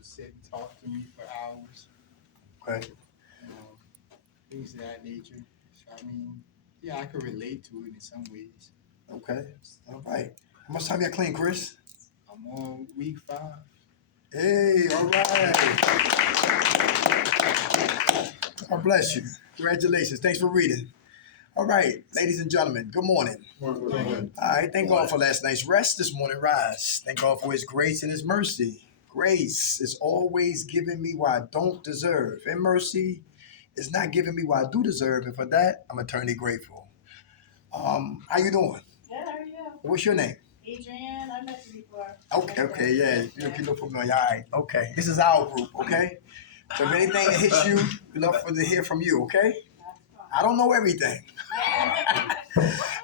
would sit and talk to me for hours. Okay. Um, Things of that nature. So I mean, yeah, I could relate to it in some ways. Okay. All right. How much time you got clean, Chris? I'm on week 5. Hey, all right. God bless you. Congratulations. Thanks for reading. All right, ladies and gentlemen, good morning. Morning. All right, thank God for last night's rest, this morning rise. Thank God for his grace and his mercy. Grace is always giving me what I don't deserve. And mercy is not giving me what I do deserve. And for that, I'm eternally grateful. How you doing? Good, how are you? What's your name? Adrienne, I've met you before. Okay, yeah. You look familiar. All right, okay. This is our group, okay? So if anything hits you, we'd love to hear from you, okay? I don't know everything.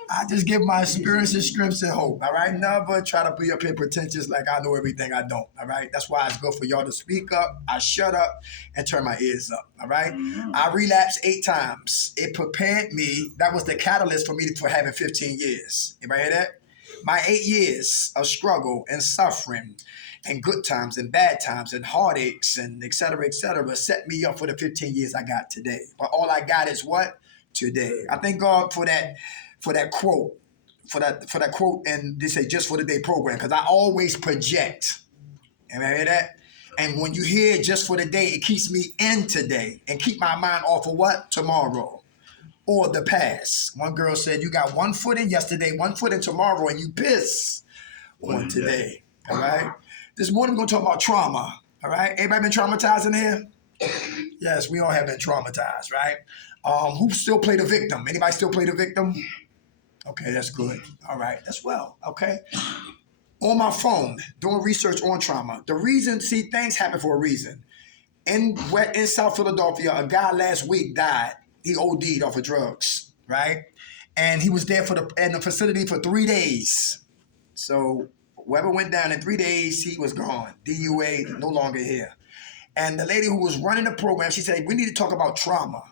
I just give my experiences, strengths, and hope. All right, never try to be up here pretentious like I know everything I don't. All right, that's why it's good for y'all to speak up. I shut up and turn my ears up. All right, I relapsed 8 times. It prepared me. That was the catalyst for me for having 15 years. Anybody hear that? My 8 years of struggle and suffering and good times and bad times and heartaches and et cetera, set me up for the 15 years I got today. But all I got is what? Today. I thank God for that quote, for that quote, and they say just for the day program, because I always project. And I hear that? And when you hear just for the day, it keeps me in today and keep my mind off of what? Tomorrow. Or the past. One girl said, you got 1 foot in yesterday, 1 foot in tomorrow, and you piss on today. All right? This morning we're going to talk about trauma. All right? Everybody been traumatized in here? Yes, we all have been traumatized, right? Who still play the victim? Anybody still play the victim? Okay, that's good. All right, that's well. Okay. On my phone, doing research on trauma. The reason, see, things happen for a reason. In South Philadelphia, a guy last week died. He OD'd off of drugs, right? And he was there in the facility for 3 days. So whoever went down in 3 days, he was gone. DUA, no longer here. And the lady who was running the program, she said, we need to talk about trauma.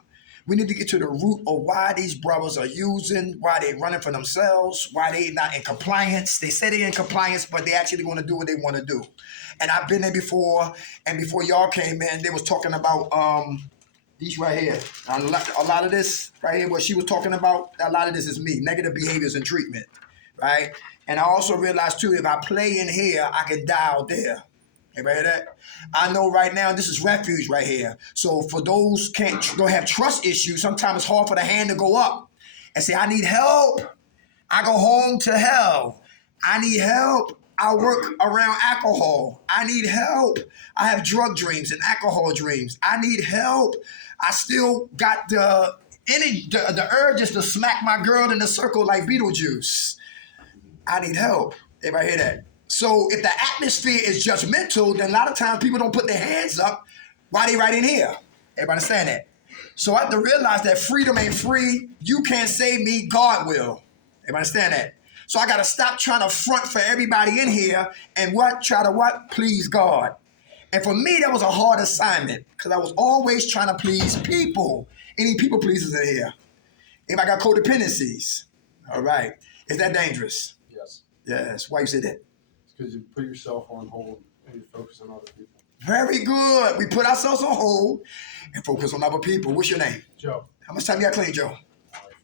We need to get to the root of why these brothers are using, why they're running for themselves, why they not in compliance. They say they're in compliance, but they actually want to do what they want to do. And I've been there before, and before y'all came in, they was talking about these right here. A lot of this right here, what she was talking about, a lot of this is me, negative behaviors and treatment, right? And I also realized too, if I play in here, I can die out there. Everybody hear that? I know right now this is refuge right here. So for those don't have trust issues, sometimes it's hard for the hand to go up and say, I need help. I go home to hell. I need help. I work around alcohol. I need help. I have drug dreams and alcohol dreams. I need help. I still got the urges to smack my girl in the circle like Beetlejuice. I need help. Everybody hear that? So if the atmosphere is judgmental, then a lot of times people don't put their hands up while they right in here. Everybody understand that? So I have to realize that freedom ain't free. You can't save me. God will. Everybody understand that? So I got to stop trying to front for everybody in here and try to please God. And for me, that was a hard assignment because I was always trying to please people. Any people pleasers in here? Anybody got codependencies? All right. Is that dangerous? Yes. Yes. Why you say that? Because you put yourself on hold and you focus on other people. Very good. We put ourselves on hold and focus on other people. What's your name? Joe. How much time you got clean, Joe?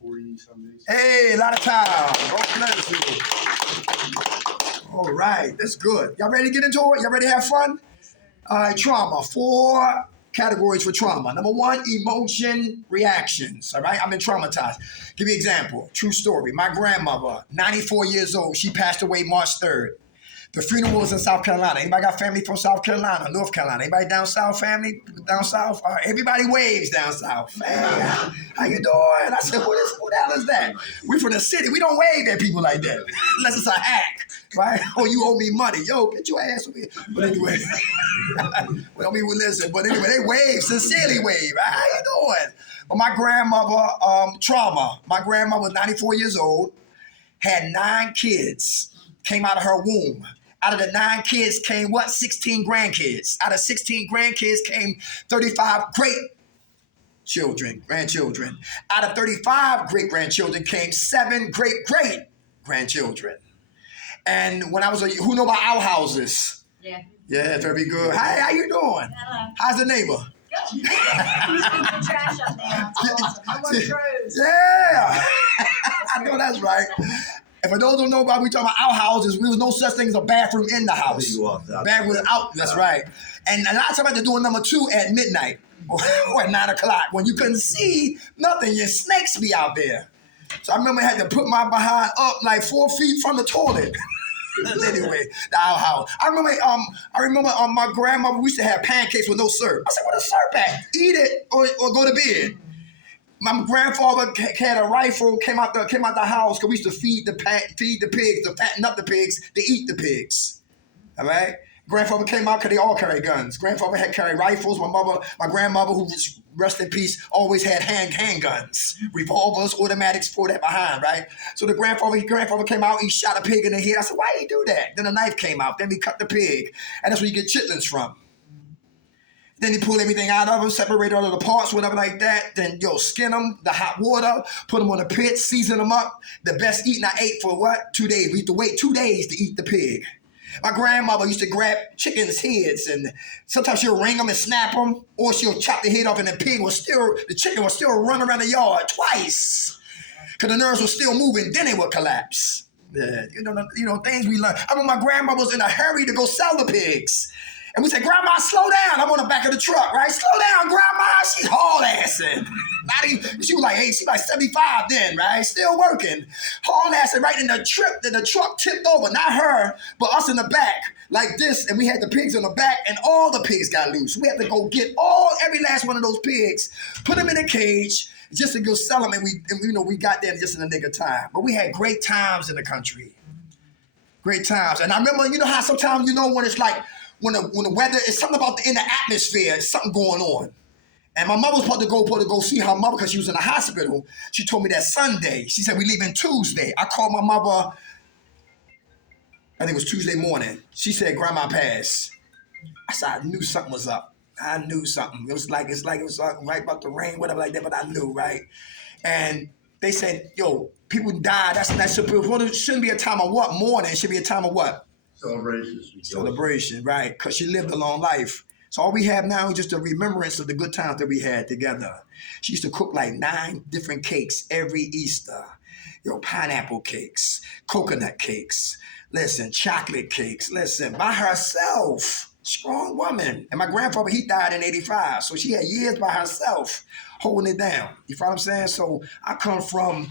40-some days. Hey, a lot of time. God bless you. All right, that's good. Y'all ready to get into it? Y'all ready to have fun? All right, trauma. 4 categories for trauma. Number 1, emotion reactions. All right, I've been traumatized. Give you an example. True story. My grandmother, 94 years old, she passed away March 3rd. The funeral was in South Carolina. Anybody got family from South Carolina, North Carolina? Anybody down south, family? Down south? All right, everybody waves down south. Hey, how you doing? I said, who the hell is that? We from the city. We don't wave at people like that. Unless it's a hack, right? Oh, you owe me money. Yo, get your ass over here. But anyway, well, we would listen. But anyway, they wave, sincerely wave. How you doing? But my grandmother, trauma. My grandmother was 94 years old, had 9 kids, came out of her womb. Out of the 9 kids came 16 grandkids. Out of 16 grandkids came 35 grandchildren. Out of 35 great-grandchildren came 7 great-great-grandchildren. And when I was who know about outhouses? Yeah. Yeah, very good. Hi, how you doing? Hello. How's the neighbor? Good. Who's keeping the trash up there? That's awesome. I want Drews. Yeah. I know that's right. And for those who don't know about, we talking about our houses. There was no such thing as a bathroom in the house. Bathroom was out. That's right. And a lot of times I had to do a number 2 at midnight or at 9 o'clock when you couldn't see nothing. Your snakes be out there. So I remember I had to put my behind up like 4 feet from the toilet. Anyway, the outhouse. I remember my grandmother, we used to have pancakes with no syrup. I said, "What is syrup at? Eat it or go to bed." My grandfather had a rifle, came out the house because we used to feed the pigs, to fatten up the pigs, to eat the pigs. All right. Grandfather came out because they all carry guns. Grandfather had carried rifles. My grandmother, who was rest in peace, always had handguns, revolvers, automatics for that behind, right? So the grandfather came out, he shot a pig in the head. I said, "Why did he do that?" Then a knife came out. Then we cut the pig. And that's where you get chitlins from. Then he pulled everything out of them, separated all of the parts, whatever like that. Then, skin them, the hot water, put them on a pit, season them up. The best eating I ate for what? 2 days. We used to wait 2 days to eat the pig. My grandmother used to grab chickens' heads and sometimes she'll wring them and snap them, or she'll chop the head off and the chicken will still run around the yard twice because the nerves were still moving. Then they would collapse. Yeah, things we learn. I remember my grandma was in a hurry to go sell the pigs. And we said, "Grandma, slow down." I'm on the back of the truck, right? "Slow down, Grandma." She's haul-assing. She was like, she's like 75 then, right? Still working. Haul-assing right in the truck tipped over. Not her, but us in the back, like this. And we had the pigs in the back, and all the pigs got loose. We had to go get every last one of those pigs, put them in a cage, just to go sell them. And we got there just in the nick of time. But we had great times in the country. Great times. And I remember, how sometimes, when it's like, when the weather, it's something about in the atmosphere, it's something going on. And my mother was supposed to go see her mother because she was in the hospital. She told me that Sunday. She said, "We leaving Tuesday." I called my mother, I think it was Tuesday morning. She said, "Grandma passed." I said, I knew something was up. I knew something. It was like it was right about the rain, whatever like that, but I knew, right? And they said, people die. That shouldn't be a time of what? Mourning. It should be a time of what? Celebration, right? Because she lived a long life. So all we have now is just a remembrance of the good times that we had together. She used to cook like 9 different cakes every Easter. Pineapple cakes, coconut cakes, chocolate cakes, by herself. Strong woman. And my grandfather, he died in 85. So she had years by herself holding it down. You follow what I'm saying? So I come from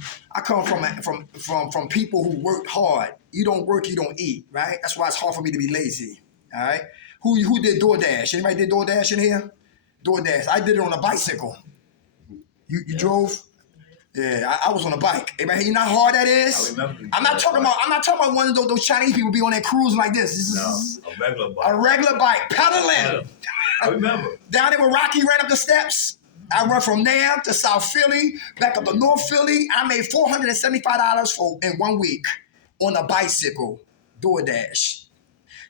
people who worked hard. You don't work, you don't eat, right? That's why it's hard for me to be lazy. All right. Who did DoorDash? Anybody did DoorDash in here? DoorDash. I did it on a bicycle. You drove? Yeah, I was on a bike. Hey, man, you know how hard that is? I'm not talking about one of those Chinese people be on that cruise like this. A regular bike. A regular bike, pedaling. I remember. Down there where Rocky ran up the steps. I run from there to South Philly, back up to North Philly. I made $475 in 1 week on a bicycle, DoorDash.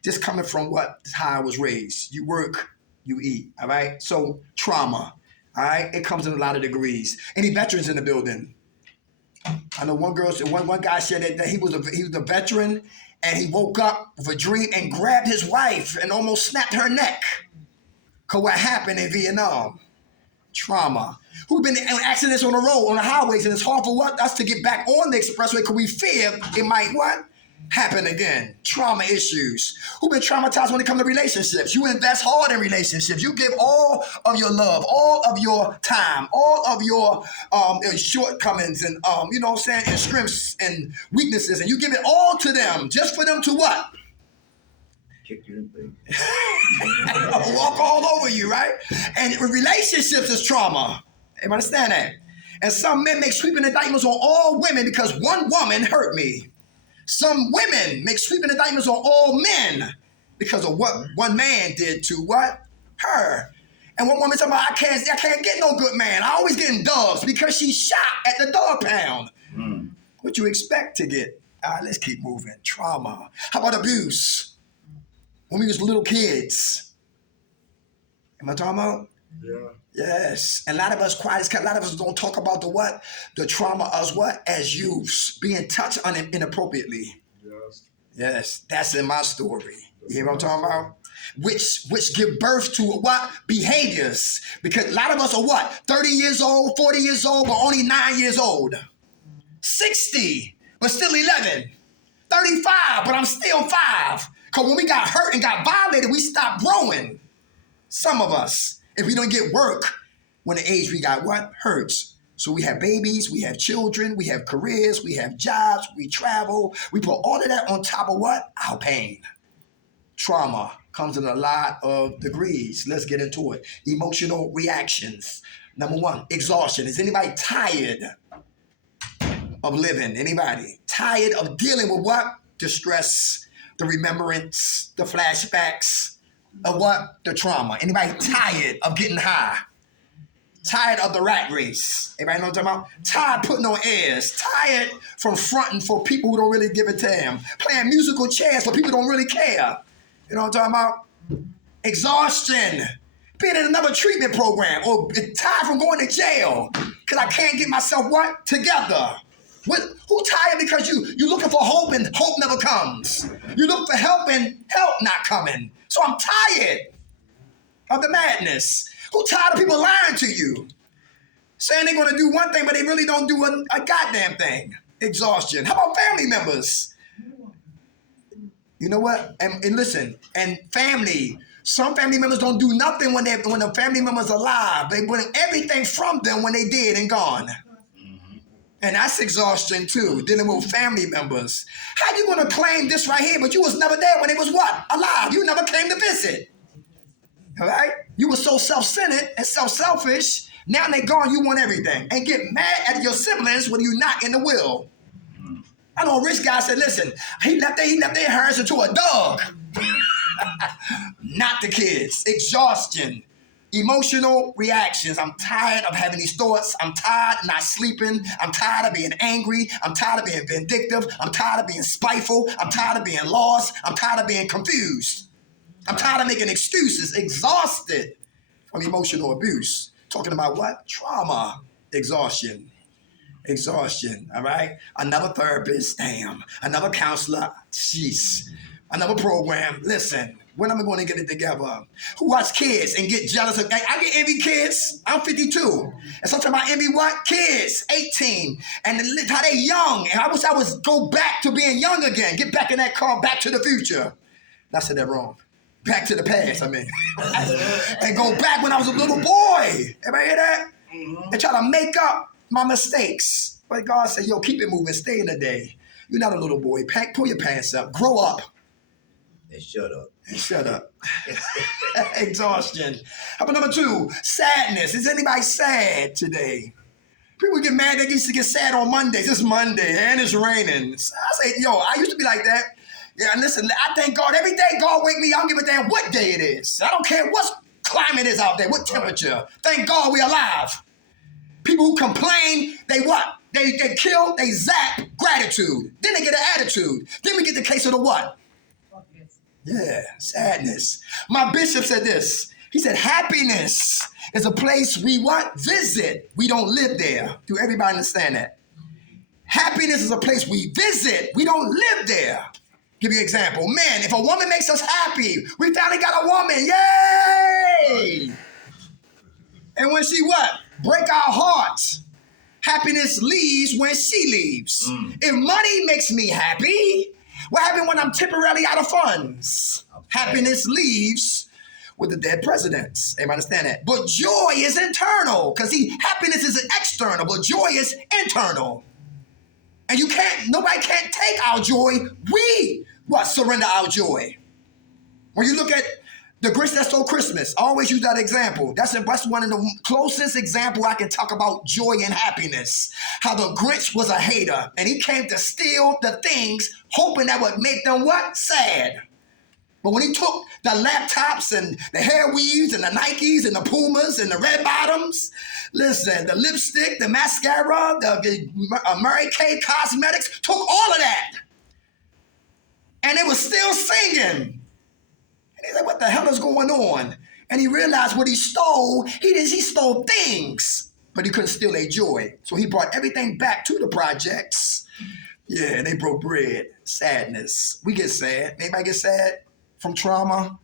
Just coming from how I was raised. You work, you eat, all right? So trauma, all right? It comes in a lot of degrees. Any veterans in the building? I know one guy said that he was a veteran and he woke up with a dream and grabbed his wife and almost snapped her neck. Because what happened in Vietnam? Trauma. Who've been in accidents on the road, on the highways, and it's hard for us to get back on the expressway because we fear it might happen again. Trauma issues. Who've been traumatized when it comes to relationships? You invest hard in relationships. You give all of your love, all of your time, all of your shortcomings and and strengths and weaknesses, and you give it all to them just for them to what? Kick you in the face. Walk all over you, right? And relationships is trauma. Everybody understand that? And some men make sweeping indictments on all women because one woman hurt me. Some women make sweeping indictments on all men because of what one man did to what? Her. And one woman talking about, I can't get no good man. I always getting doves because she shot at the dog pound. What you expect to get? All right, let's keep moving. Trauma. How about abuse? When we was little kids. Am I talking about? Yeah. Yes. And a lot of us don't talk about the trauma as youths, being touched inappropriately. Yes. Yes, that's in my story. You hear what I'm talking about? Which give birth to what? Behaviors. Because a lot of us are what? 30 years old, 40 years old, but only 9 years old. 60, but still 11. 35, but I'm still 5. Because when we got hurt and got violated, we stopped growing. Some of us, if we don't get work, when the age we got what? Hurts. So we have babies, we have children, we have careers, we have jobs, we travel. We put all of that on top of what? Our pain. Trauma comes in a lot of degrees. Let's get into it. Emotional reactions. Number 1, exhaustion. Is anybody tired of living? Anybody? Tired of dealing with what? The stress, the remembrance, the flashbacks of what? The trauma. Anybody tired of getting high? Tired of the rat race? Anybody know what I'm talking about? Tired putting on airs. Tired from fronting for people who don't really give a damn. Playing musical chairs for people who don't really care. You know what I'm talking about? Exhaustion. Being in another treatment program or tired from going to jail because I can't get myself what? Together. Who tired because you looking for hope and hope never comes? You look for help and help not coming. So I'm tired of the madness. Who tired of people lying to you? Saying they're going to do one thing, but they really don't do a goddamn thing. Exhaustion. How about family members? You know what? And listen, and family. Some family members don't do nothing when the family member's alive. They bring everything from them when they dead and gone. And that's exhaustion too, dealing with family members. How you gonna claim this right here, but you was never there when it was what? Alive. You never came to visit. All right? You were so self-centered and self-selfish. Now they gone, you want everything. And get mad at your siblings when you're not in the will. I know a rich guy said, listen, he left their inheritance to a dog. Not the kids. Exhaustion. Emotional reactions. I'm tired of having these thoughts. I'm tired of not sleeping. I'm tired of being angry. I'm tired of being vindictive. I'm tired of being spiteful. I'm tired of being lost. I'm tired of being confused. I'm tired of making excuses. Exhausted from emotional abuse. Talking about what? Trauma. Exhaustion. Exhaustion, all right? Another therapist, damn. Another counselor, jeez. Another program, listen. When am I going to get it together? Who watch kids and get jealous of, I get envy kids. I'm 52. And sometimes I envy what? Kids, 18. And how they young. And I wish I would go back to being young again. Get back in that car, Back to the Future. I said that wrong. Back to the past, I mean. And go back when I was a little boy. Everybody hear that? And try to make up my mistakes. But God said, yo, keep it moving. Stay in the day. You're not a little boy. Pull your pants up. Grow up. And shut up. Shut up. Exhaustion. How about number 2? Sadness. Is anybody sad today? People get mad. They used to get sad on Mondays. It's Monday and it's raining. I say, yo, I used to be like that. Yeah, and listen, I thank God. Every day God wake me, I don't give a damn what day it is. I don't care what climate is out there, what temperature. Thank God we alive. People who complain, they what? They kill, they zap gratitude. Then they get an attitude. Then we get the case of the what? Yeah, sadness. My bishop said this. He said, happiness is a place we what? Visit. We don't live there. Do everybody understand that? Happiness is a place we visit. We don't live there. Give you an example. Man, if a woman makes us happy, we finally got a woman. Yay! And when she what? Break our hearts. Happiness leaves when she leaves. If money makes me happy, what happens when I'm temporarily out of funds? Happiness leaves with the dead presidents. Everybody understand that? But joy is internal, because happiness is external, but joy is internal. And nobody can't take our joy. We surrender our joy. When you look at the Grinch that stole Christmas, I always use that example. That's one of the closest examples I can talk about joy and happiness. How the Grinch was a hater, and he came to steal the things, hoping that would make them what? Sad. But when he took the laptops and the hair weaves and the Nikes and the Pumas and the red bottoms, listen, the lipstick, the mascara, the Mary Kay cosmetics, took all of that. And they were still singing. And he said, what the hell is going on? And he realized what he stole, he stole things, but he couldn't steal their joy. So he brought everything back to the projects. Yeah, and they broke bread. Sadness. We get sad. Anybody get sad? from trauma?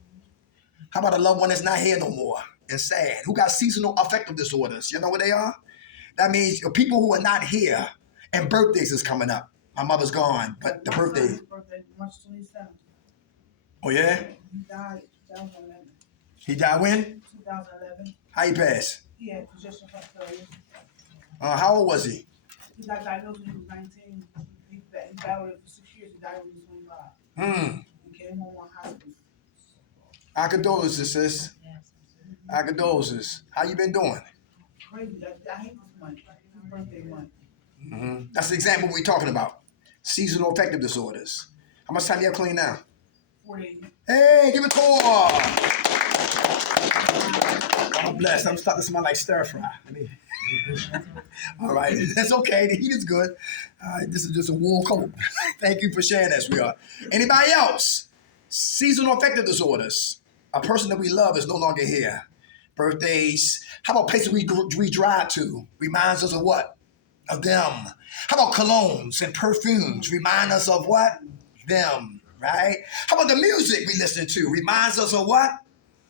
How about a loved one that's not here no more and sad? Who got seasonal affective disorders? You know what they are? That means people who are not here and birthdays is coming up. My mother's gone, but the birthday. His birthday, March 27th. Oh, yeah? He died in 2011. He died when? 2011. How he passed? He had congestion heart failure. How old was he? He got diagnosed when he was 19. He battled it for 6 years. He died when he was 25. He came home on hospice. Our condolences, sis. Our condolences. How you been doing? Crazy. I hate this month. His birthday month. That's the example we're talking about. Seasonal affective disorders. How much time you have clean now? 48. Hey, give it to her. God bless. I'm starting to smell like stir fry. All right, that's okay. The heat is good. This is just a wool coat. Thank you for sharing that, sweetheart. Anybody else? Seasonal affective disorders. A person that we love is no longer here. Birthdays. How about places we drive to? Reminds us of what? Of them. How about colognes and perfumes? Remind us of what? Them, right? How about the music we listen to? Reminds us of what?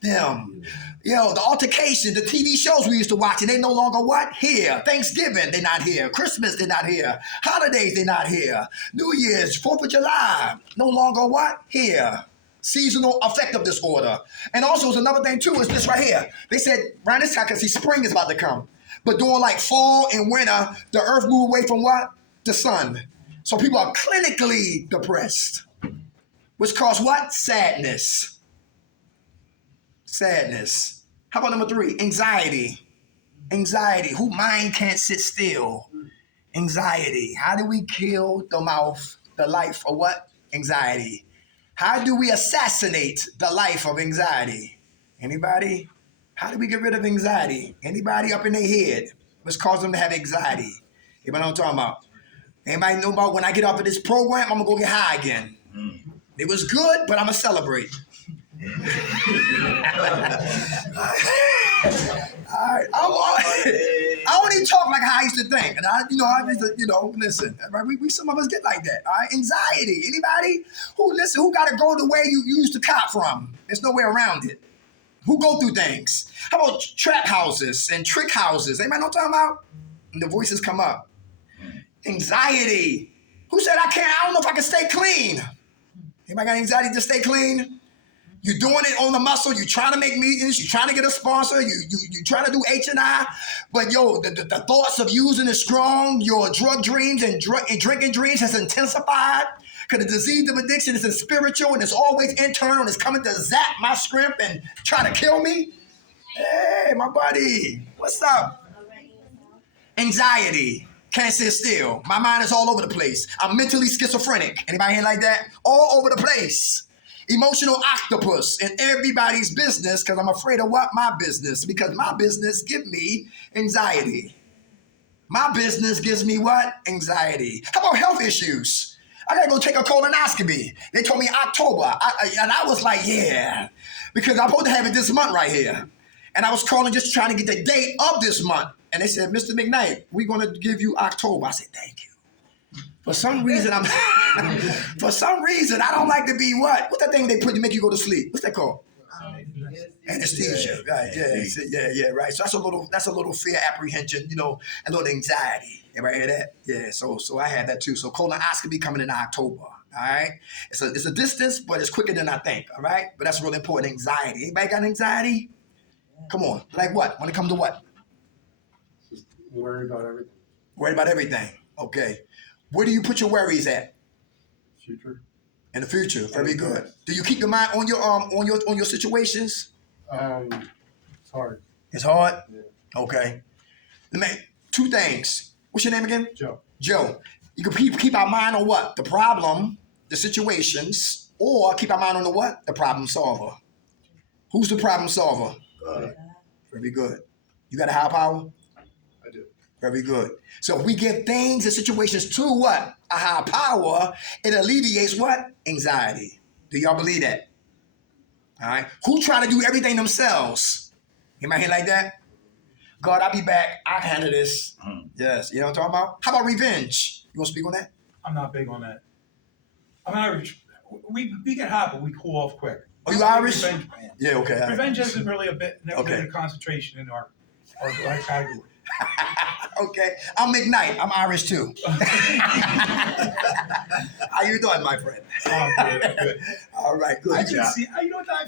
Them. You know, the altercation, the TV shows we used to watch, and they no longer what? Here. Thanksgiving, they're not here. Christmas, they're not here. Holidays, they're not here. New Year's, 4th of July, no longer what? Here. Seasonal affective disorder. And also, there's another thing, too, is this right here. They said, around this time, because see, spring is about to come. But during like fall and winter, the earth moved away from what? The sun. So people are clinically depressed, which cause what? Sadness. Sadness. How about number 3? Anxiety. Anxiety. Whose mind can't sit still? Anxiety. How do we kill the mouth, the life of what? Anxiety. How do we assassinate the life of anxiety? Anybody? How do we get rid of anxiety? Anybody up in their head? What's causing them to have anxiety? Anybody know what I'm talking about? Anybody know about when I get off of this program, I'm going to go get high again? It was good, but I'm going to celebrate. All right. I don't even talk like how I used to think. And I used to, listen. Right? We some of us get like that. All right. Anxiety. Anybody who got to go the way you used to cop from? There's no way around it. Who go through things? How about trap houses and trick houses? Anybody know what I'm talking about? And the voices come up. Anxiety. Who said I don't know if I can stay clean? Anybody got anxiety to stay clean? You're doing it on the muscle. You're trying to make meetings. You're trying to get a sponsor. You trying to do H&I. But the thoughts of using is strong. Your drug dreams and drinking dreams has intensified. Because the disease of addiction is spiritual and it's always internal and it's coming to zap my strength and try to kill me. Hey, my buddy. What's up? Anxiety. Can't sit still. My mind is all over the place. I'm mentally schizophrenic. Anybody here like that? All over the place. Emotional octopus in everybody's business because I'm afraid of what? My business. Because my business gives me anxiety. My business gives me what? Anxiety. How about health issues? I gotta go take a colonoscopy. They told me October. And I was like, yeah. Because I'm supposed to have it this month right here. And I was calling just trying to get the date of this month. And they said, Mr. McKnight, we're going to give you October. I said, thank you. For some reason, I don't like to be what? What's that thing they put to make you go to sleep? What's that called? Anesthesia. Right, yeah, right. So that's a little fear, apprehension, a little anxiety. Everybody hear that? Yeah, so I had that too. So colonoscopy coming in October. All right. It's a distance, but it's quicker than I think. All right. But that's really important. Anxiety. Anybody got anxiety? Come on. Like what? When it comes to what? Just worry about everything. Worried about everything. Okay. Where do you put your worries at? Future. In the future. Very good. Do you keep your mind on your situations? It's hard. It's hard? Yeah. Okay. Two things. What's your name again? Joe. You can keep our mind on what? The problem, the situations, or keep our mind on the what? The problem solver. Who's the problem solver? Very good. You got a higher power? I do. Very good. So if we give things and situations to what? A higher power, it alleviates what? Anxiety. Do y'all believe that? All right. Who try to do everything themselves? Anybody here like that? God, I'll be back. I'll handle this. Yes. You know what I'm talking about? How about revenge? You want to speak on that? I'm not big on that. I mean, we get hot, but we cool off quick. Oh, you Irish? Revenge man. Yeah, okay. Revenge isn't really never Okay. been a concentration in our category. Okay. I'm McKnight. I'm Irish too. How you doing, my friend? Oh, good. All right, good I've job.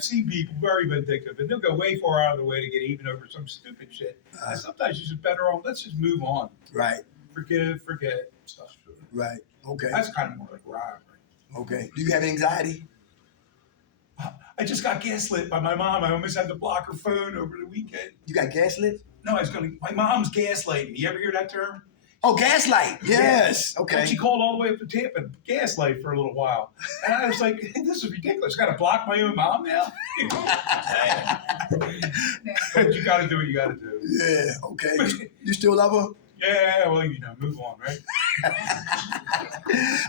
seen people very vindictive, and they'll go way far out of the way to get even over some stupid shit. And sometimes you're just better off. Let's just move on. Right, Forget stuff. right. Okay, That's kind of more like rivalry. okay. Do you have anxiety? I just got gaslit by my mom. I almost had to block her phone over the weekend. You got gaslit? No, my mom's gaslighting me. You ever hear that term? Oh, gaslight. Yes. Okay. And she called all the way up to Tampa and gaslight for a little while. And I was like, this is ridiculous. I got to block my own mom now? But you got to do what you got to do. Yeah. Okay. You still love her? Yeah, well, move on, right?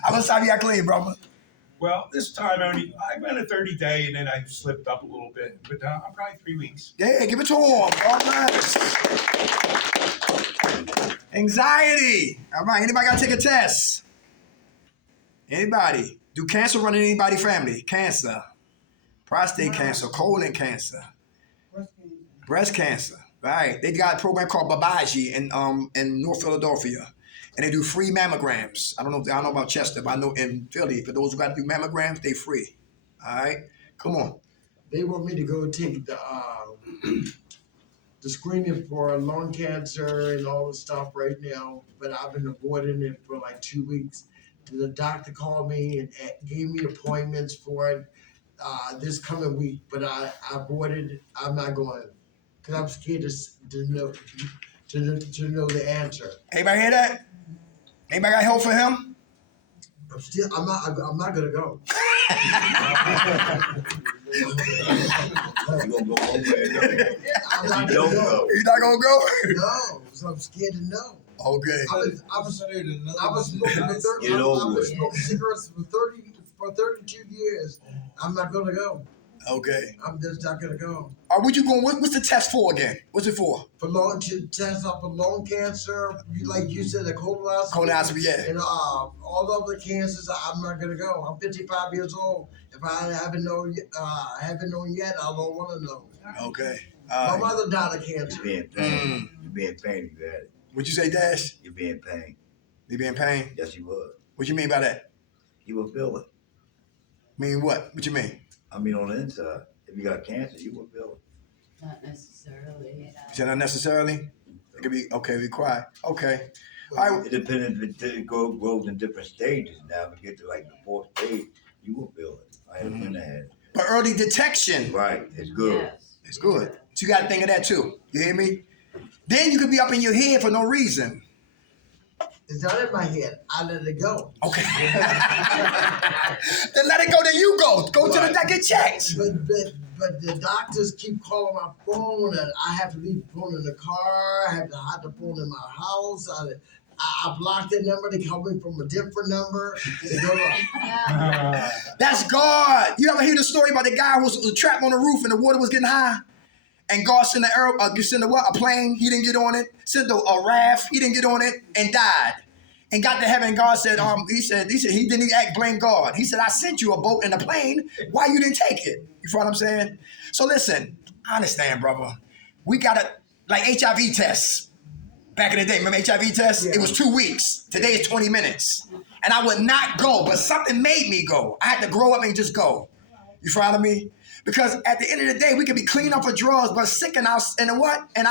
How much time you got clean, brother? Well, this time I went a 30-day and then I slipped up a little bit. But I'm probably 3 weeks. Yeah, give it to him. All right. Anxiety. All right. Anybody got to take a test? Anybody? Do cancer run in anybody's family? Cancer. Prostate cancer. Colon cancer. Breast cancer. Right. They got a program called Babaji in North Philadelphia. And they do free mammograms. I don't know about Chester, but I know in Philly, for those who got to do mammograms, they free. All right? Come on. They want me to go take the screening for lung cancer and all the stuff right now, but I've been avoiding it for like 2 weeks. The doctor called me and gave me appointments for it this coming week, but I avoided it. I'm not going because I'm scared to know the answer. Anybody hear that? Anybody got help for him? I'm not gonna go. You gonna go somewhere? I'm not You don't gonna go. go. You not gonna go? No, so I'm scared to know. Okay. I was smoking for 30. Get I've over been it. smoking cigarettes for 32 years. I'm not gonna go. Okay. I'm just not gonna go. What you going? What's the test for again? What's it for? To test out for lung cancer, like you said, the colonoscopy. Colonoscopy, yeah. And all the other cancers, I'm not gonna go. I'm 55 years old. If I haven't known yet, I don't want to know. Okay. My mother died of cancer. You be in pain. You be in pain. You got it. What you say, Dash? You be in pain. You be in pain? Yes, you would. What you mean by that? You will feel it. Mean what? What you mean? I mean, on the inside, if you got cancer, you will feel it. Not necessarily. You said not necessarily? It could be, okay, be quiet. Okay. All right. It depends if it goes in different stages. Now, if you get to like the 4th stage, you will feel it. I had a friend that had it. But early detection Right, it's good. Yes. is good. So you got to think of that too. You hear me? Then you could be up in your head for no reason. It's not in my head. I let it go. Okay. Then let it go, then you go. Go to the doctor, get checked. But the doctors keep calling my phone, and I have to leave the phone in the car. I have to hide the phone in my house. I blocked the number. They call me from a different number. They go That's God. You ever hear the story about the guy who was trapped on the roof and the water was getting high? And God sent a plane, he didn't get on it. Sent a raft, he didn't get on it, and died. And got to heaven, and God said, he said he didn't blame God. He said, I sent you a boat and a plane. Why you didn't take it? You feel what I'm saying? So listen, I understand, brother. We got like HIV tests. Back in the day, remember HIV tests? Yeah. It was 2 weeks. Today is 20 minutes. And I would not go, but something made me go. I had to grow up and just go. You follow me? Because at the end of the day, we can be clean up for drugs, but sick in our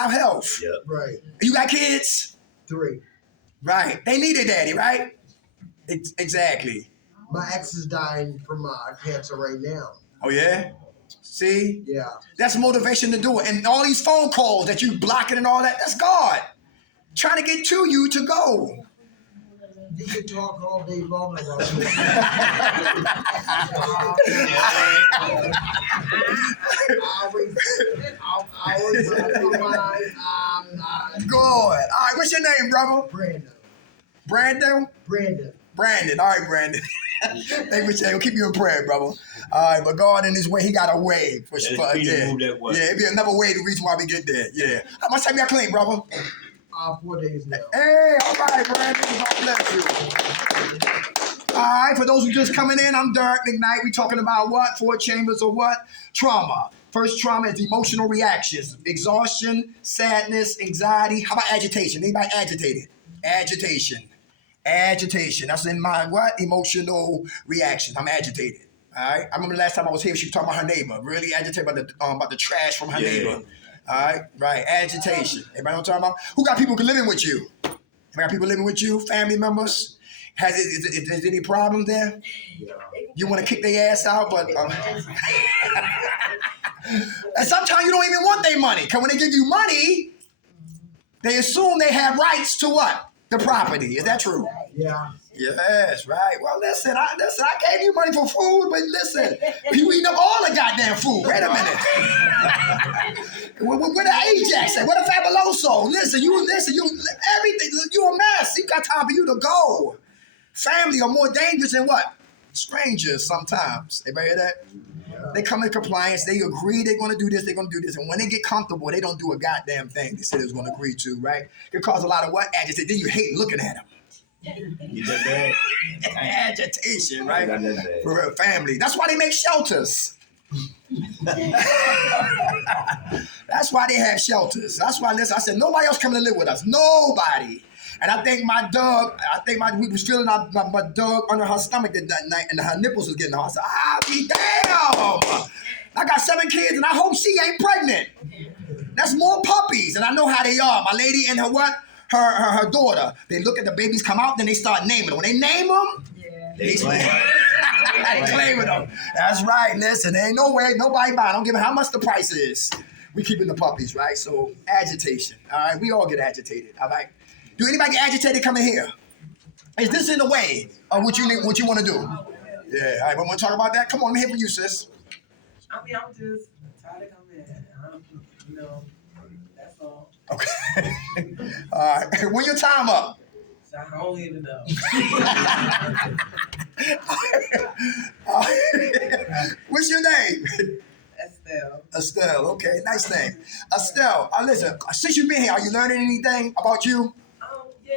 health. Yep. right. You got kids? 3. Right. They need a daddy, right? Exactly. My ex is dying from cancer right now. Oh, yeah? See? Yeah. That's motivation to do it. And all these phone calls that you blocking and all that, that's God trying to get to you to go. You can talk all day long about it. I always Good. All right, what's your name, brother? Brandon. Brandon. All right, Brandon. Thank you, we'll keep you in prayer, brother. All right, but God in his way, he got a way for Let sure. his feet Yeah. move that way. Yeah, it'd be another way to reach why we get there. Yeah. How much time you got clean, brother? 4 days now. Hey, all right, Brandon. God bless you. right, for those who just coming in, I'm Dirk McKnight. We talking about what? 4 chambers of what? Trauma. First trauma is emotional reactions. Exhaustion, sadness, anxiety. How about agitation? Anybody agitated? Agitation. Agitation. That's in my what? Emotional reactions. I'm agitated. All right. I remember the last time I was here, she was talking about her neighbor. Really agitated about the trash from her neighbor. All right. Right. Agitation. Everybody know what I'm talking about? Who got people living with you? Got people living with you? Family members? Is any problem there? You want to kick their ass out, but and sometimes you don't even want their money. Because when they give you money, they assume they have rights to what? The property. Is that true? Yeah. Yes, right. Well, listen, I gave you money for food, but listen, you eating up all the goddamn food. Wait a minute. Where the Ajax at? Where the Fabuloso? Listen, you everything, you a mess. You got time for you to go. Family are more dangerous than what? Strangers sometimes. Everybody hear that? They come in compliance, they agree they're gonna do this, they're gonna do this. And when they get comfortable, they don't do a goddamn thing they said they was gonna agree to, right? It causes a lot of what? Agitation. Then you hate looking at them. You did that? Agitation, right? I did that. For a family. That's why they make shelters. That's why they have shelters. That's why, listen, I said, nobody else coming to live with us. Nobody. And I think we was feeling my dog under her stomach that night and her nipples was getting hard. I said, I'll be damn. I got 7 kids and I hope she ain't pregnant. That's more puppies. And I know how they are. My lady and her what? Her daughter. They look at the babies come out, then they start naming them. When they name them, They claim. they claiming them. That's right. Listen, there ain't no way, nobody buying. I don't give a how much the price is. We keeping the puppies, right? So agitation. All right, we all get agitated. All right. Do anybody get agitated coming here? Is this in the way of what you want to do? Yeah. All right. Want to talk about that? Come on, let me hear from you, sis. I mean, I'm just tired of coming in. That's all. Okay. All right. When your time up? So I don't even know. What's your name? Estelle. Estelle. Okay, nice name. Estelle, listen, since you've been here, are you learning anything about you? Yeah.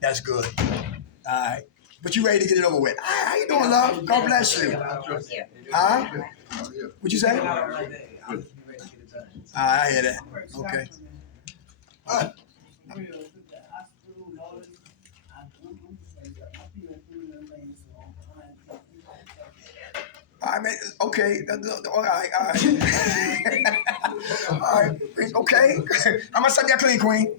That's good. All right. But you ready to get it over with. How you doing, love? God bless you. Huh? What'd you say? I hear that. Okay. I mean, okay. All right. All right. Okay. I'm gonna suck that clean, queen.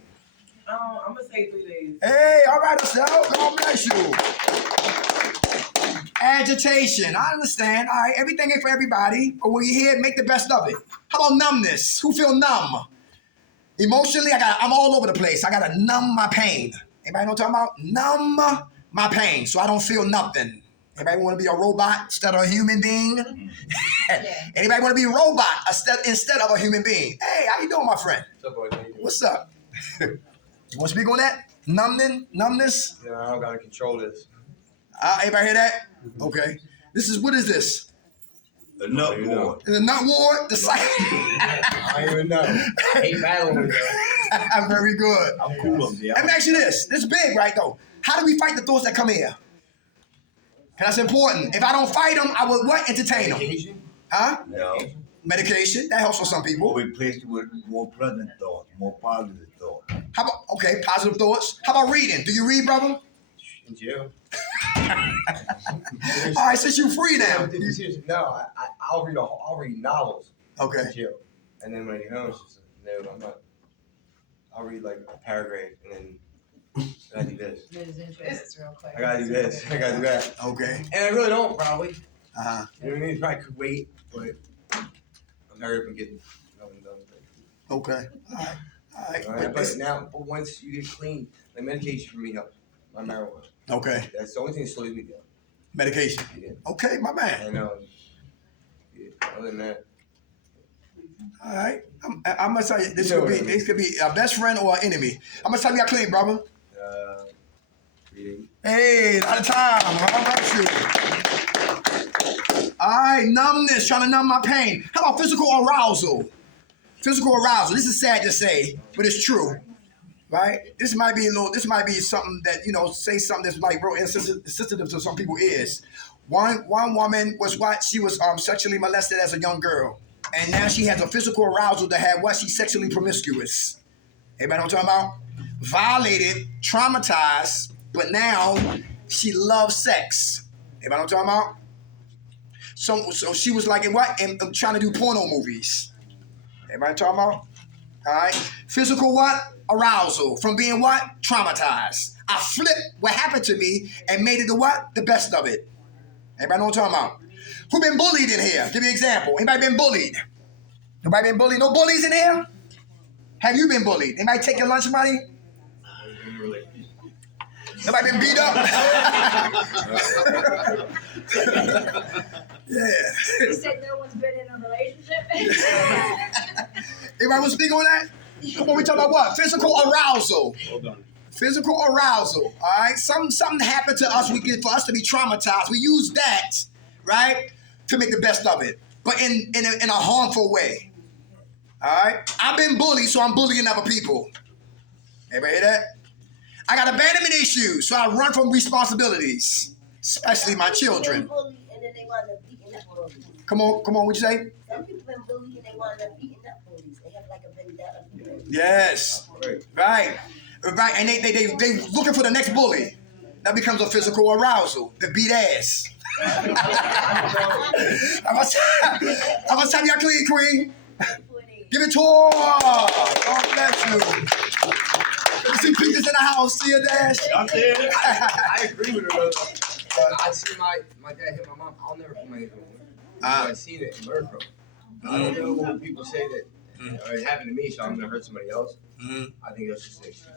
I'm gonna say 3 days. Hey, all right, Estelle. God bless you. Agitation. I understand. All right, everything ain't for everybody. But when you're here, make the best of it. How about numbness? Who feel numb? Emotionally, I'm all over the place. I gotta numb my pain. Anybody know what I'm talking about? Numb my pain so I don't feel nothing. Anybody want to be a robot instead of a human being? Anybody want to be a robot instead of a human being? Hey, how you doing, my friend? What's up? You want to speak on that? Numbness? Yeah, I don't gotta control this. Anybody hear that? Okay. What is this? The nut ward. The nut ward? The site. I don't even know. I ain't battling with them. Very good. I'm cool up there. Let me ask you this. This is big, right, though? How do we fight the thoughts that come here? That's important. If I don't fight them, I will what? Entertain them. Huh? No. Medication. That helps for some people. We'll replace it with more pleasant thoughts, more positive thoughts. How about, okay, positive thoughts. How about reading? Do you read, brother? In jail. All right, since you're free now. No, I'll read novels. Okay. In jail. And then when I get home, it's just, no, I'm not. I'll read like a paragraph and then I do this. Lose interest real quick. I gotta do this. I gotta do that. Okay. And I really don't, probably. Uh-huh. You know what I mean? Probably could wait, but I'm hurry up and get nothing done. Okay. All right. But once you get clean, like medication for me helps. My marijuana. Okay. That's the only thing that slows me down. Medication. Yeah. Okay, my man. I know. Yeah. Other than that. All right. I'm gonna tell you, this could be a best friend or an enemy. I'm gonna tell you how clean, brother. Reading. Hey, out of time. How about you? All right, numbness, trying to numb my pain. How about physical arousal? Physical arousal. This is sad to say, but it's true. right? This might be something that, say something that's like real insensitive to some people is. One woman was she was sexually molested as a young girl. And now she has a physical arousal to have what? She's sexually promiscuous. Everybody know what I'm talking about? Violated, traumatized, but now she loves sex. Everybody know what I'm talking about? So she was like, trying to do porno movies. Everybody talking about? All right. Physical what? Arousal. From being what? Traumatized. I flipped what happened to me and made it the what? The best of it. Everybody know what I'm talking about? Who been bullied in here? Give me an example. Anybody been bullied? Nobody been bullied? No bullies in here? Have you been bullied? Anybody take your lunch money? Nobody been beat up? Yeah. You said no one's been in a relationship? Anybody want to speak on that? Come on, we talking about what? Physical arousal. Hold on. Physical arousal. All right. Something happened to us. For us to be traumatized. We use that, right, to make the best of it, but in a harmful way. All right. I've been bullied, so I'm bullying other people. Everybody hear that? I got abandonment issues, so I run from responsibilities, especially my children. Come on, what you say? Some people been bullied and they wind up beating up bullies. They have like a vendetta. Yes. Right. And they looking for the next bully. That becomes a physical arousal. The beat ass. How much time y'all clean, Queen? Give it to her. God bless you. Let me see Peaches in the house. See your dash. I agree with her though. I see my dad hit my mom. I'll never put my hands on him. I've seen it and learned from it. I don't know when people say that it happened to me, so I'm gonna hurt somebody else. I think that's just an excuse.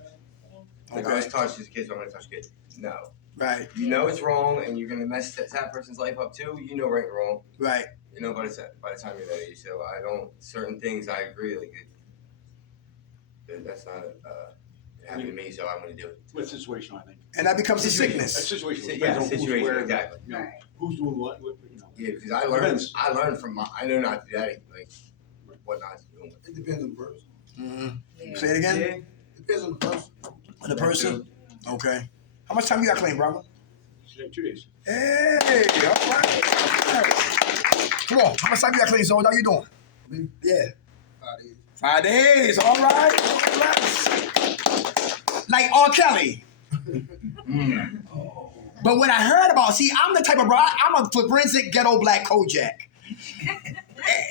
Like I was touched as kids, so I'm gonna touch kids. No. Right. You know it's wrong, and you're gonna mess that person's life up too. You know right and wrong. Right. You know by the time you're that age. So I don't. Certain things I agree. Like that's not it happened to me, so I'm gonna do it. What situation, I think? And that becomes a sickness. A situation. Yeah, Depends on who's situation where, exactly. You know, who's doing what, Yeah, because I learned from I know not to do that, like what not to do. It depends on the person. Mm-hmm. Say it again. Yeah. Depends on the person. On the person? Okay. How much time you got clean, brother? 2 days. Hey, all right. Come on. How much time you got clean, so how you doing? Me? Yeah. 5 days. 5 days. All right. All right. Like R. Kelly. But what I heard about, see, I'm the type of bro, I'm a forensic ghetto black Kojak.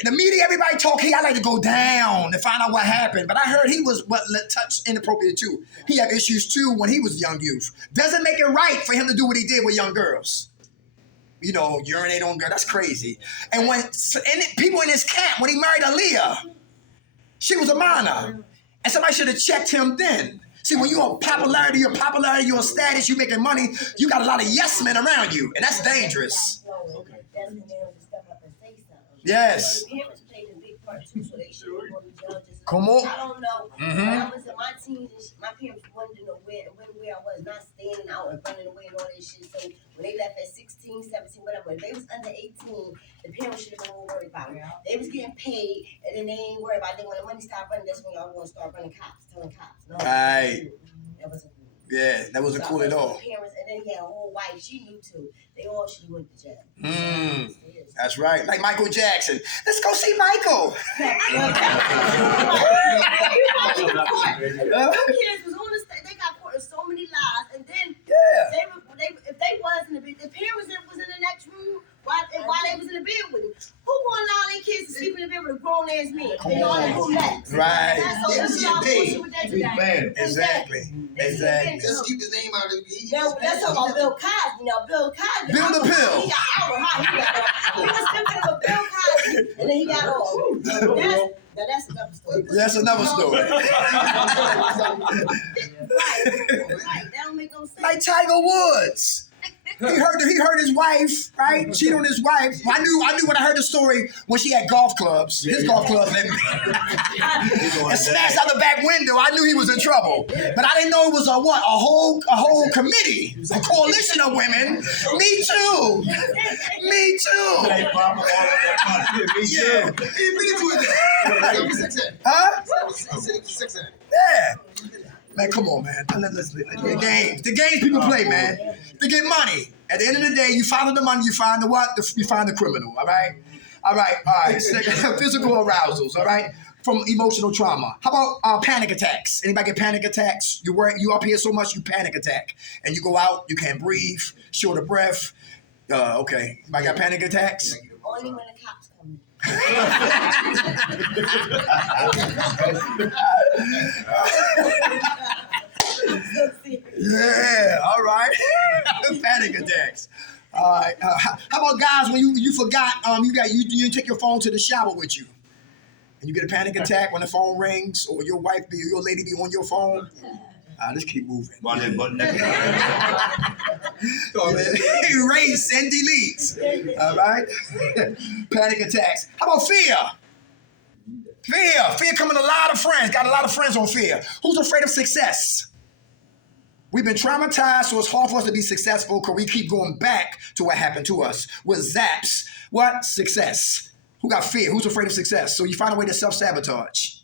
The media, everybody talk, I like to go down to find out what happened. But I heard he was touched inappropriate too. He had issues too when he was a young youth. Doesn't make it right for him to do what he did with young girls. You know, urinate on girls, that's crazy. And people in his camp, when he married Aaliyah, she was a minor. And somebody should have checked him then. See, when you're on popularity, you're on status, you're making money, you got a lot of yes men around you. And that's dangerous. Yes. Come on. I don't know. When I was in my teens, my parents wanted to know where I was, not standing out and running away and all that shit. So when they left at 16, 17, whatever, if they was under 18, the parents should have been more worried about it. They was getting paid, and then they ain't worried about it. Then when the money started running, that's when y'all want to start running cops, telling cops. No, Right. that wasn't cool. Yeah, that wasn't cool at all. Parents, and then he had a whole wife, she knew too. They all should have went to jail. That's right. Like Michael Jackson. Let's go see Michael. Them kids was on the stage, they got caught in so many lies, and then if they was in the bed, the parents that was in the next room while they was in the bed with him, who gonna allow their kids to sleep in the bed with a grown ass man? They all in who next? Right. Exactly. Just keep his name out of it. Now, let's talk about Bill Cosby. Now, Bill Cosby. Bill the Pill. He got he was thinking of Bill Cosby, and then he got off. That's another story. That's another story. Right. That don't make no sense. Like Tiger Woods. He heard his wife, right? Cheat on his wife. I knew when I heard the story when she had golf clubs, his golf clubs, and smashed out the back window. I knew he was in trouble, but I didn't know it was a whole committee, a coalition of women. Me too. Me too. Yeah. Huh? Yeah. Man, come on, man. The games. The games people play, man. They get money. At the end of the day, you follow the money, you find the what? You find the criminal, all right? All right. Physical arousals, all right? From emotional trauma. How about panic attacks? Anybody get panic attacks? You up here so much, you panic attack. And you go out, you can't breathe, short of breath. Okay. Anybody got panic attacks? Only when the cops come. Yeah, all right. Panic attacks. All right. How about guys when you forgot you didn't take your phone to the shower with you, and you get a panic attack when the phone rings, or your wife or your lady be on your phone? Let's keep moving. Erase and delete. All right. Panic attacks. How about fear? Fear coming a lot of friends. Got a lot of friends on fear. Who's afraid of success? We've been traumatized, so it's hard for us to be successful because we keep going back to what happened to us with zaps. What? Success. Who got fear? Who's afraid of success? So you find a way to self-sabotage.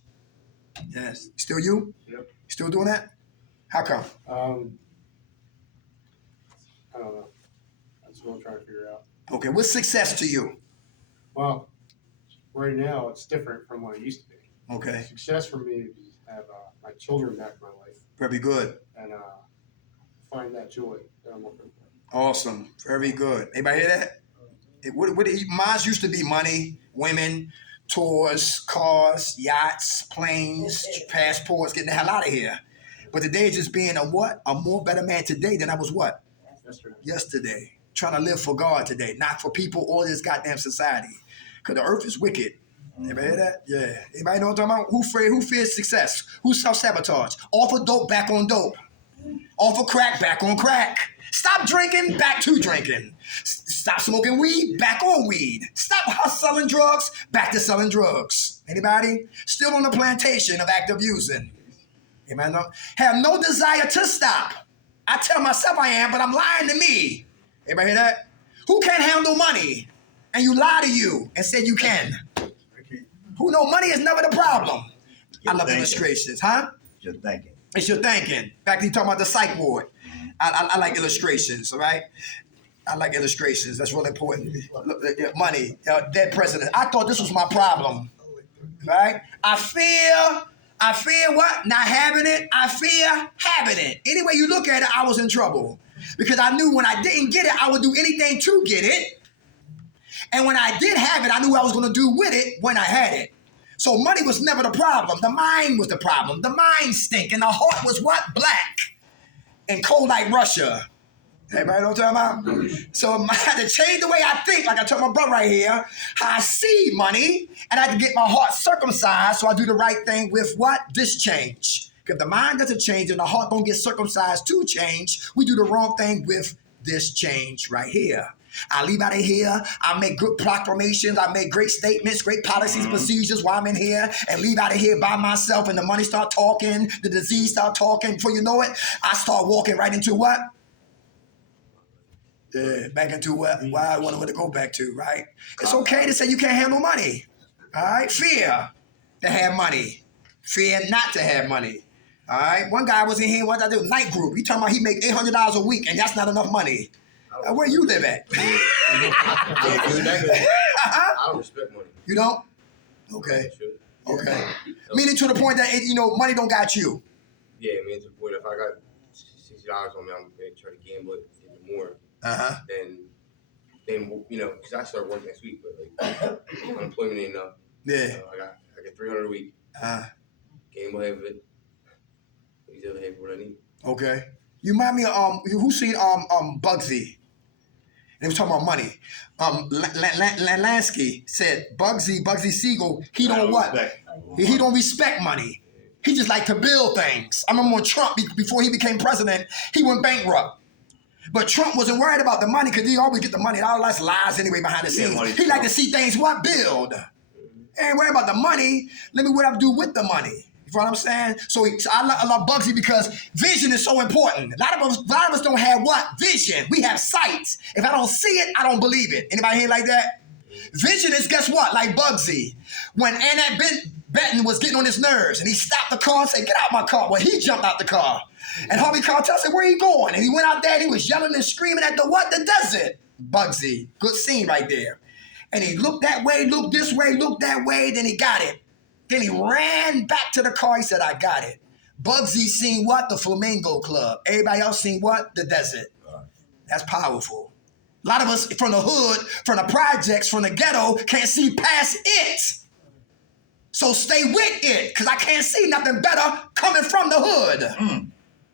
Yes. Still you? Yep. Still doing that? How come? I don't know. That's what I'm trying to figure out. Okay, what's success to you? Well, right now it's different from what it used to be. Okay. Success for me is to have my children back in my life Very good. and find that joy that I'm looking for. Awesome. Very good. Anybody hear that? Mine used to be money, women, tours, cars, yachts, planes, passports, getting the hell out of here. But today is just being a more better man today than I was what? Yesterday. Trying to live for God today, not for people or this goddamn society. Because the earth is wicked. Anybody hear that? Yeah. Anybody know what I'm talking about? Who fears success? Who self-sabotage? Off of dope, back on dope. Off of crack, back on crack. Stop drinking, back to drinking. Stop smoking weed, back on weed. Stop selling drugs, back to selling drugs. Anybody? Still on the plantation of active using. Anybody know? Have no desire to stop. I tell myself I am, but I'm lying to me. Everybody hear that? Who can't handle money? And you lie to you and say you can. Who know money is never the problem? I love illustrations, huh? Your thinking. It's your thinking. Back to you talking about the psych ward. I like illustrations, all right? I like illustrations. That's really important. Look, money, dead president. I thought this was my problem, right? I fear what? Not having it. I fear having it. Any way you look at it, I was in trouble. Because I knew when I didn't get it, I would do anything to get it. And when I did have it, I knew what I was going to do with it when I had it. So money was never the problem. The mind was the problem. The mind stink. And the heart was what? Black. And cold like Russia. Everybody know what I'm talking about? So I had to change the way I think, like I told my brother right here, how I see money, and I had to get my heart circumcised so I do the right thing with what? This change. If the mind doesn't change and the heart don't get circumcised to change, we do the wrong thing with this change right here. I leave out of here, I make good proclamations, I make great statements, great policies, procedures while I'm in here, and leave out of here by myself, and the money start talking, the disease start talking. Before you know it, I start walking right into what? Back into what I want to go back to, right? It's okay to say you can't handle money, all right? Fear to have money. Fear not to have money, all right? One guy was in here, what I do? Night group. He talking about he make $800 a week, and that's not enough money. Where you live at? I don't respect money. You don't? Okay. Okay. Meaning to the point that, money don't got you. Yeah, I mean, to the point if I got $60 on me, I'm going to try to gamble it even more. Then because I start working next week, but unemployment ain't enough. Yeah. I get $300 a week. Gamble half of it. These other half what I need. Okay. You remind me of who seen Bugsy? They was talking about money. Lansky said Bugsy Siegel, he don't what? He don't respect money. He just like to build things. I remember when Trump, before he became president, he went bankrupt. But Trump wasn't worried about the money because he always get the money. All that's lies anyway behind the scenes. He like to see things what build. He ain't worried about the money. Let me what I do with the money. You know what I'm saying? So I love Bugsy because vision is so important. A lot of us don't have what? Vision. We have sight. If I don't see it, I don't believe it. Anybody here like that? Vision is, guess what? Like Bugsy. When Annette Benton was getting on his nerves, and he stopped the car and said, "Get out my car." Well, he jumped out the car. And Harvey Keitel said, "Where are you going?" And he went out there and he was yelling and screaming at the what? The desert. Bugsy. Good scene right there. And he looked that way, looked this way, looked that way, then he got it. Then he ran back to the car. He said, "I got it." Bugsy seen what? The Flamingo Club. Everybody else seen what? The desert. That's powerful. A lot of us from the hood, from the projects, from the ghetto, can't see past it. So stay with it, because I can't see nothing better coming from the hood.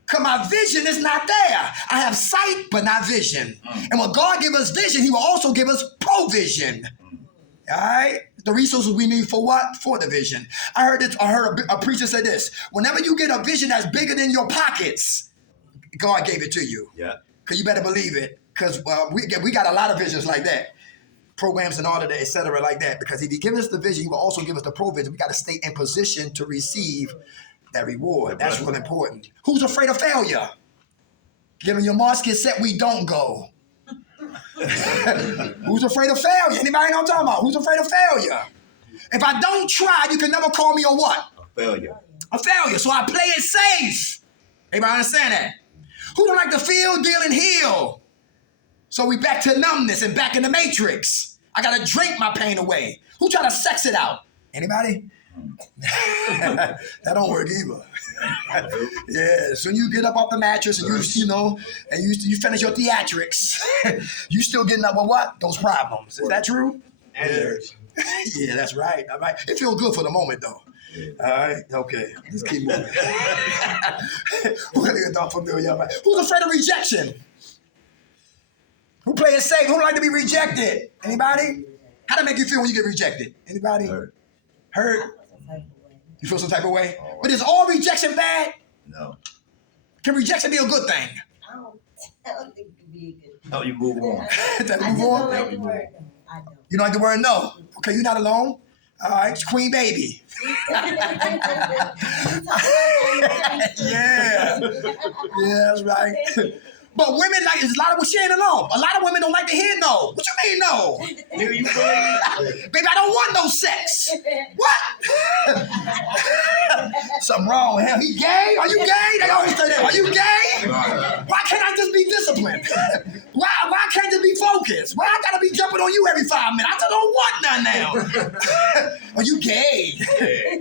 Because my vision is not there. I have sight, but not vision. And when God gives us vision, he will also give us provision. All right? The resources we need for what? For the vision. I heard a preacher say this. Whenever you get a vision that's bigger than your pockets, God gave it to you. Yeah. Because you better believe it. Because we got a lot of visions like that. Programs and all of that, et cetera, like that. Because if he gives us the vision, he will also give us the provision. We got to stay in position to receive that reward. That's really important. Who's afraid of failure? Given your marks get set, we don't go. Who's afraid of failure? Anybody know what I'm talking about? Who's afraid of failure? If I don't try, you can never call me a what? A failure. A failure. So I play it safe. Everybody understand that? Who don't like to feel, deal, and heal? So we back to numbness and back in the matrix. I gotta drink my pain away. Who try to sex it out? Anybody? That don't work either. Yeah, so you get up off the mattress and you finish your theatrics. You still getting up with what? Those problems. Is that true? Yeah. Yeah, that's right. All right. It feels good for the moment though. All right, okay. Let's keep moving. Who's afraid of rejection? Who play it safe? Who don't like to be rejected? Anybody? How does it make you feel when you get rejected? Anybody? Hurt? You feel some type of way? But is all rejection bad? No. Can rejection be a good thing? I don't think it could be a good. No, you move on. That I move just on? don't like the word no. I don't. You don't like the word no? Okay, you're not alone. All right, it's Queen Baby. Yeah. Yeah, that's right. But women like, there's a lot of, she ain't alone. A lot of women don't like to hear no. What you mean no? Nigga, you crazy? Baby, I don't want no sex. What? Something wrong with him. He gay? Are you gay? They always say that. Are you gay? Why can't I just be disciplined? Why can't it be focused? Why I gotta be jumping on you every 5 minutes? I just don't want none now. Are you gay?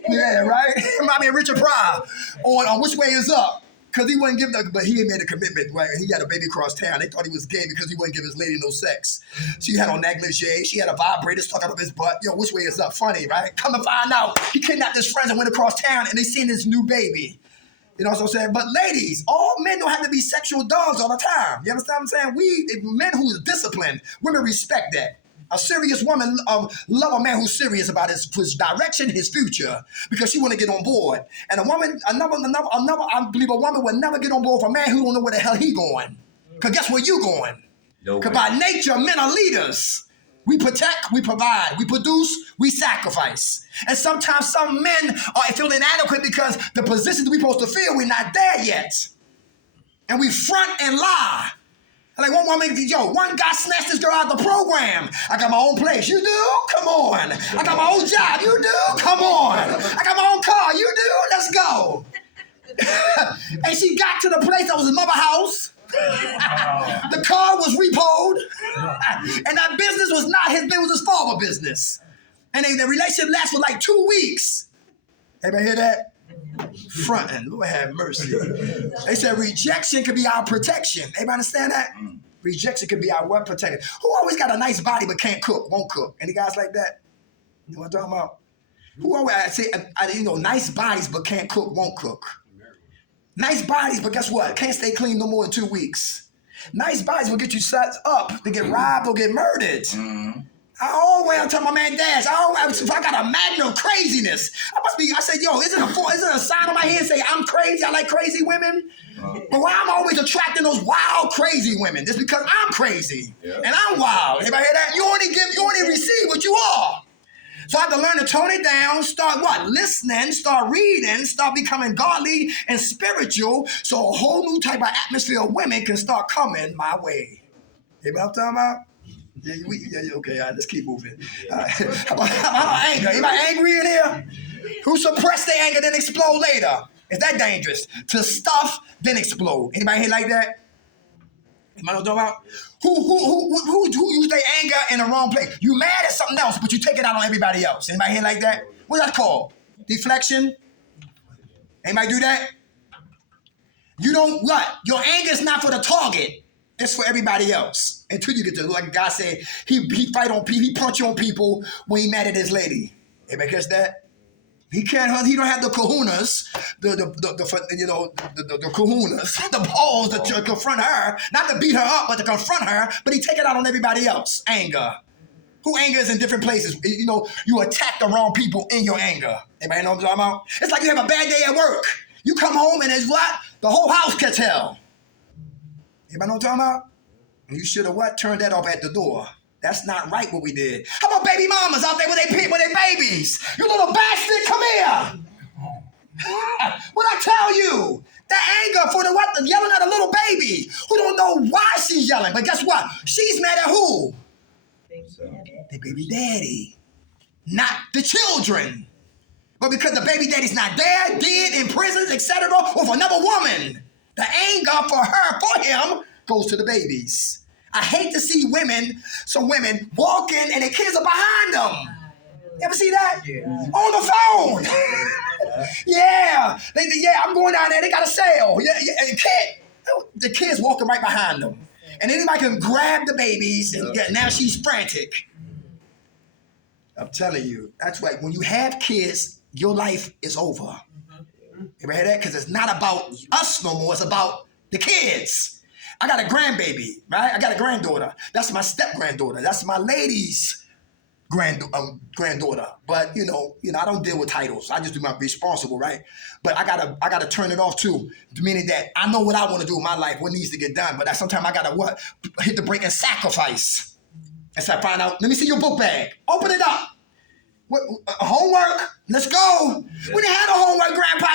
Yeah, right? I mean, Richard Pryor on Which Way Is Up. Because he wouldn't give but he had made a commitment, right? He had a baby across town. They thought he was gay because he wouldn't give his lady no sex. She had on negligee. She had a vibrator stuck out of his butt. Yo, which way is up? Funny, right? Come to find out, he kidnapped his friends and went across town and they seen his new baby. You know what I'm saying? But ladies, all men don't have to be sexual dogs all the time. You understand what I'm saying? Men who is disciplined, women respect that. A serious woman love a man who's serious about his direction, his future, because she want to get on board. And a woman, another, I believe a woman will never get on board with a man who don't know where the hell he going. Because guess where you going? Because by nature, men are leaders. We protect, we provide, we produce, we sacrifice. And sometimes some men feel inadequate because the positions we're supposed to fill, we're not there yet. And we front and lie. Like one woman, one guy snatched this girl out of the program. I got my own place. You do? Come on. I got my own job. You do? Come on. I got my own car. You do? Let's go. And she got to the place that was his mother's house. The car was repoed. And that business was not his business, it was his father's business. And the relationship lasted for like 2 weeks. Everybody hear that? Fronting, Lord have mercy. They said rejection could be our protection. Everybody understand that? Rejection could be our what protection. Who always got a nice body but can't cook, won't cook? Any guys like that? You know what I'm talking about? Who always say, nice bodies but can't cook, won't cook? Nice bodies, but guess what? Can't stay clean no more than 2 weeks. Nice bodies will get you set up to get robbed or get murdered. I always tell my man Dash, if I got a magnet of craziness, I said, yo, isn't a sign on my head say I'm crazy? I like crazy women. But why I'm always attracting those wild, crazy women? It's because I'm crazy and I'm wild. Anybody hear that? You only receive what you are. So I have to learn to tone it down, start what? Listening, start reading, start becoming godly and spiritual, so a whole new type of atmosphere of women can start coming my way. You know what I'm talking about? Okay, all right, let's keep moving. All right. How about anger? Anybody angry in here? Who suppress their anger then explode later? Is that dangerous? To stuff then explode. Anybody here like that? Anybody know what I'm talking about? Who use their anger in the wrong place? You mad at something else, but you take it out on everybody else. Anybody here like that? What's that called? Deflection? Anybody do that? You don't what? Your anger is not for the target. It's for everybody else. Until you get to like a guy said, he fight on people, he punch on people when he mad at his lady. Anybody catch that? He can't. He don't have the kahunas, the kahunas, the balls to confront her, not to beat her up, but to confront her. But he take it out on everybody else. Anger. Who anger is in different places. You know, you attack the wrong people in your anger. Anybody know what I'm talking about? It's like you have a bad day at work. You come home and it's what? The whole house catch hell. Anybody know what I'm talking about? You should have what? Turned that off at the door. That's not right what we did. How about baby mamas out there with their babies? You little bastard, come here. What I tell you? That anger for the what? Yelling at a little baby who don't know why she's yelling. But guess what? She's mad at who? The baby daddy. Not the children. But because the baby daddy's not there, dead, in prisons, etc., or for another woman, the anger for her, for him, goes to the babies. I hate to see some women walking and their kids are behind them. You ever see that? Yeah. On the phone. Yeah. I'm going down there. They got a sale. Yeah. And the kid's walking right behind them. And anybody can grab the babies. And now she's frantic. I'm telling you. That's right. When you have kids, your life is over. You ever hear that? Because it's not about us no more. It's about the kids. I got a grandbaby, right? I got a granddaughter. That's my step-granddaughter. That's my lady's granddaughter. But you know, I don't deal with titles. I just do my responsible, right? But I gotta turn it off too, meaning that I know what I want to do in my life, what needs to get done. But sometimes I gotta hit the brake and sacrifice. And so I find out. Let me see your book bag. Open it up. Homework. Let's go. We didn't have no homework, Grandpa.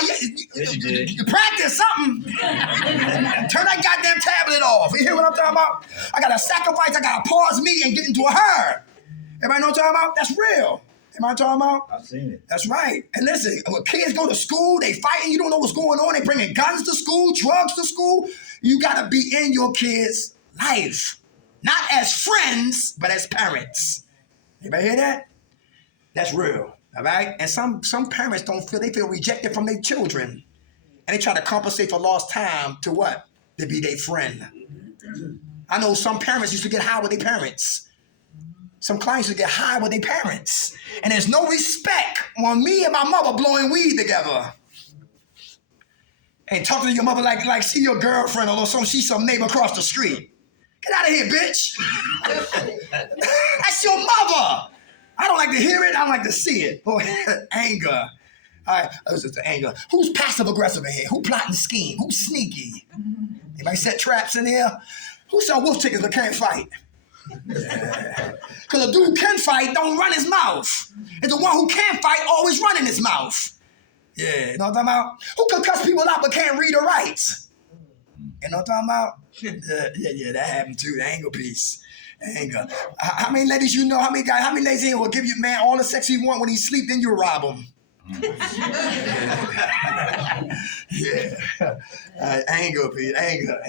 You practice something. Turn that goddamn tablet off. You hear what I'm talking about? I got to sacrifice. I got to pause me and get into a her. Everybody know what I'm talking about? That's real. Everybody talking about? I've seen it. That's right. And listen, when kids go to school, they fighting. You don't know what's going on. They bringing guns to school, drugs to school. You got to be in your kids' life. Not as friends, but as parents. Anybody hear that? That's real, all right? And some parents they feel rejected from their children. And they try to compensate for lost time to what? To be their friend. I know some parents used to get high with their parents. Some clients used to get high with their parents. And there's no respect when me and my mother blowing weed together. And talking to your mother like she your girlfriend or she's some neighbor across the street. Get out of here, bitch. That's your mother. I don't like to hear it. I don't like to see it. Boy, anger. All right, this is the anger. Who's passive-aggressive in here? Who plotting scheme? Who's sneaky? Anybody set traps in here? Who sell wolf tickets but can't fight? Because a dude who can fight don't run his mouth. And the one who can't fight always running his mouth. Yeah, you know what I'm talking about? Who can cuss people out but can't read or write? You know what I'm talking about? Yeah, that happened too, the anger piece. Anger. How many ladies you know? How many ladies here will give you, man, all the sex you want when he sleep, then you rob him? Yeah. Anger, Pete. Anger.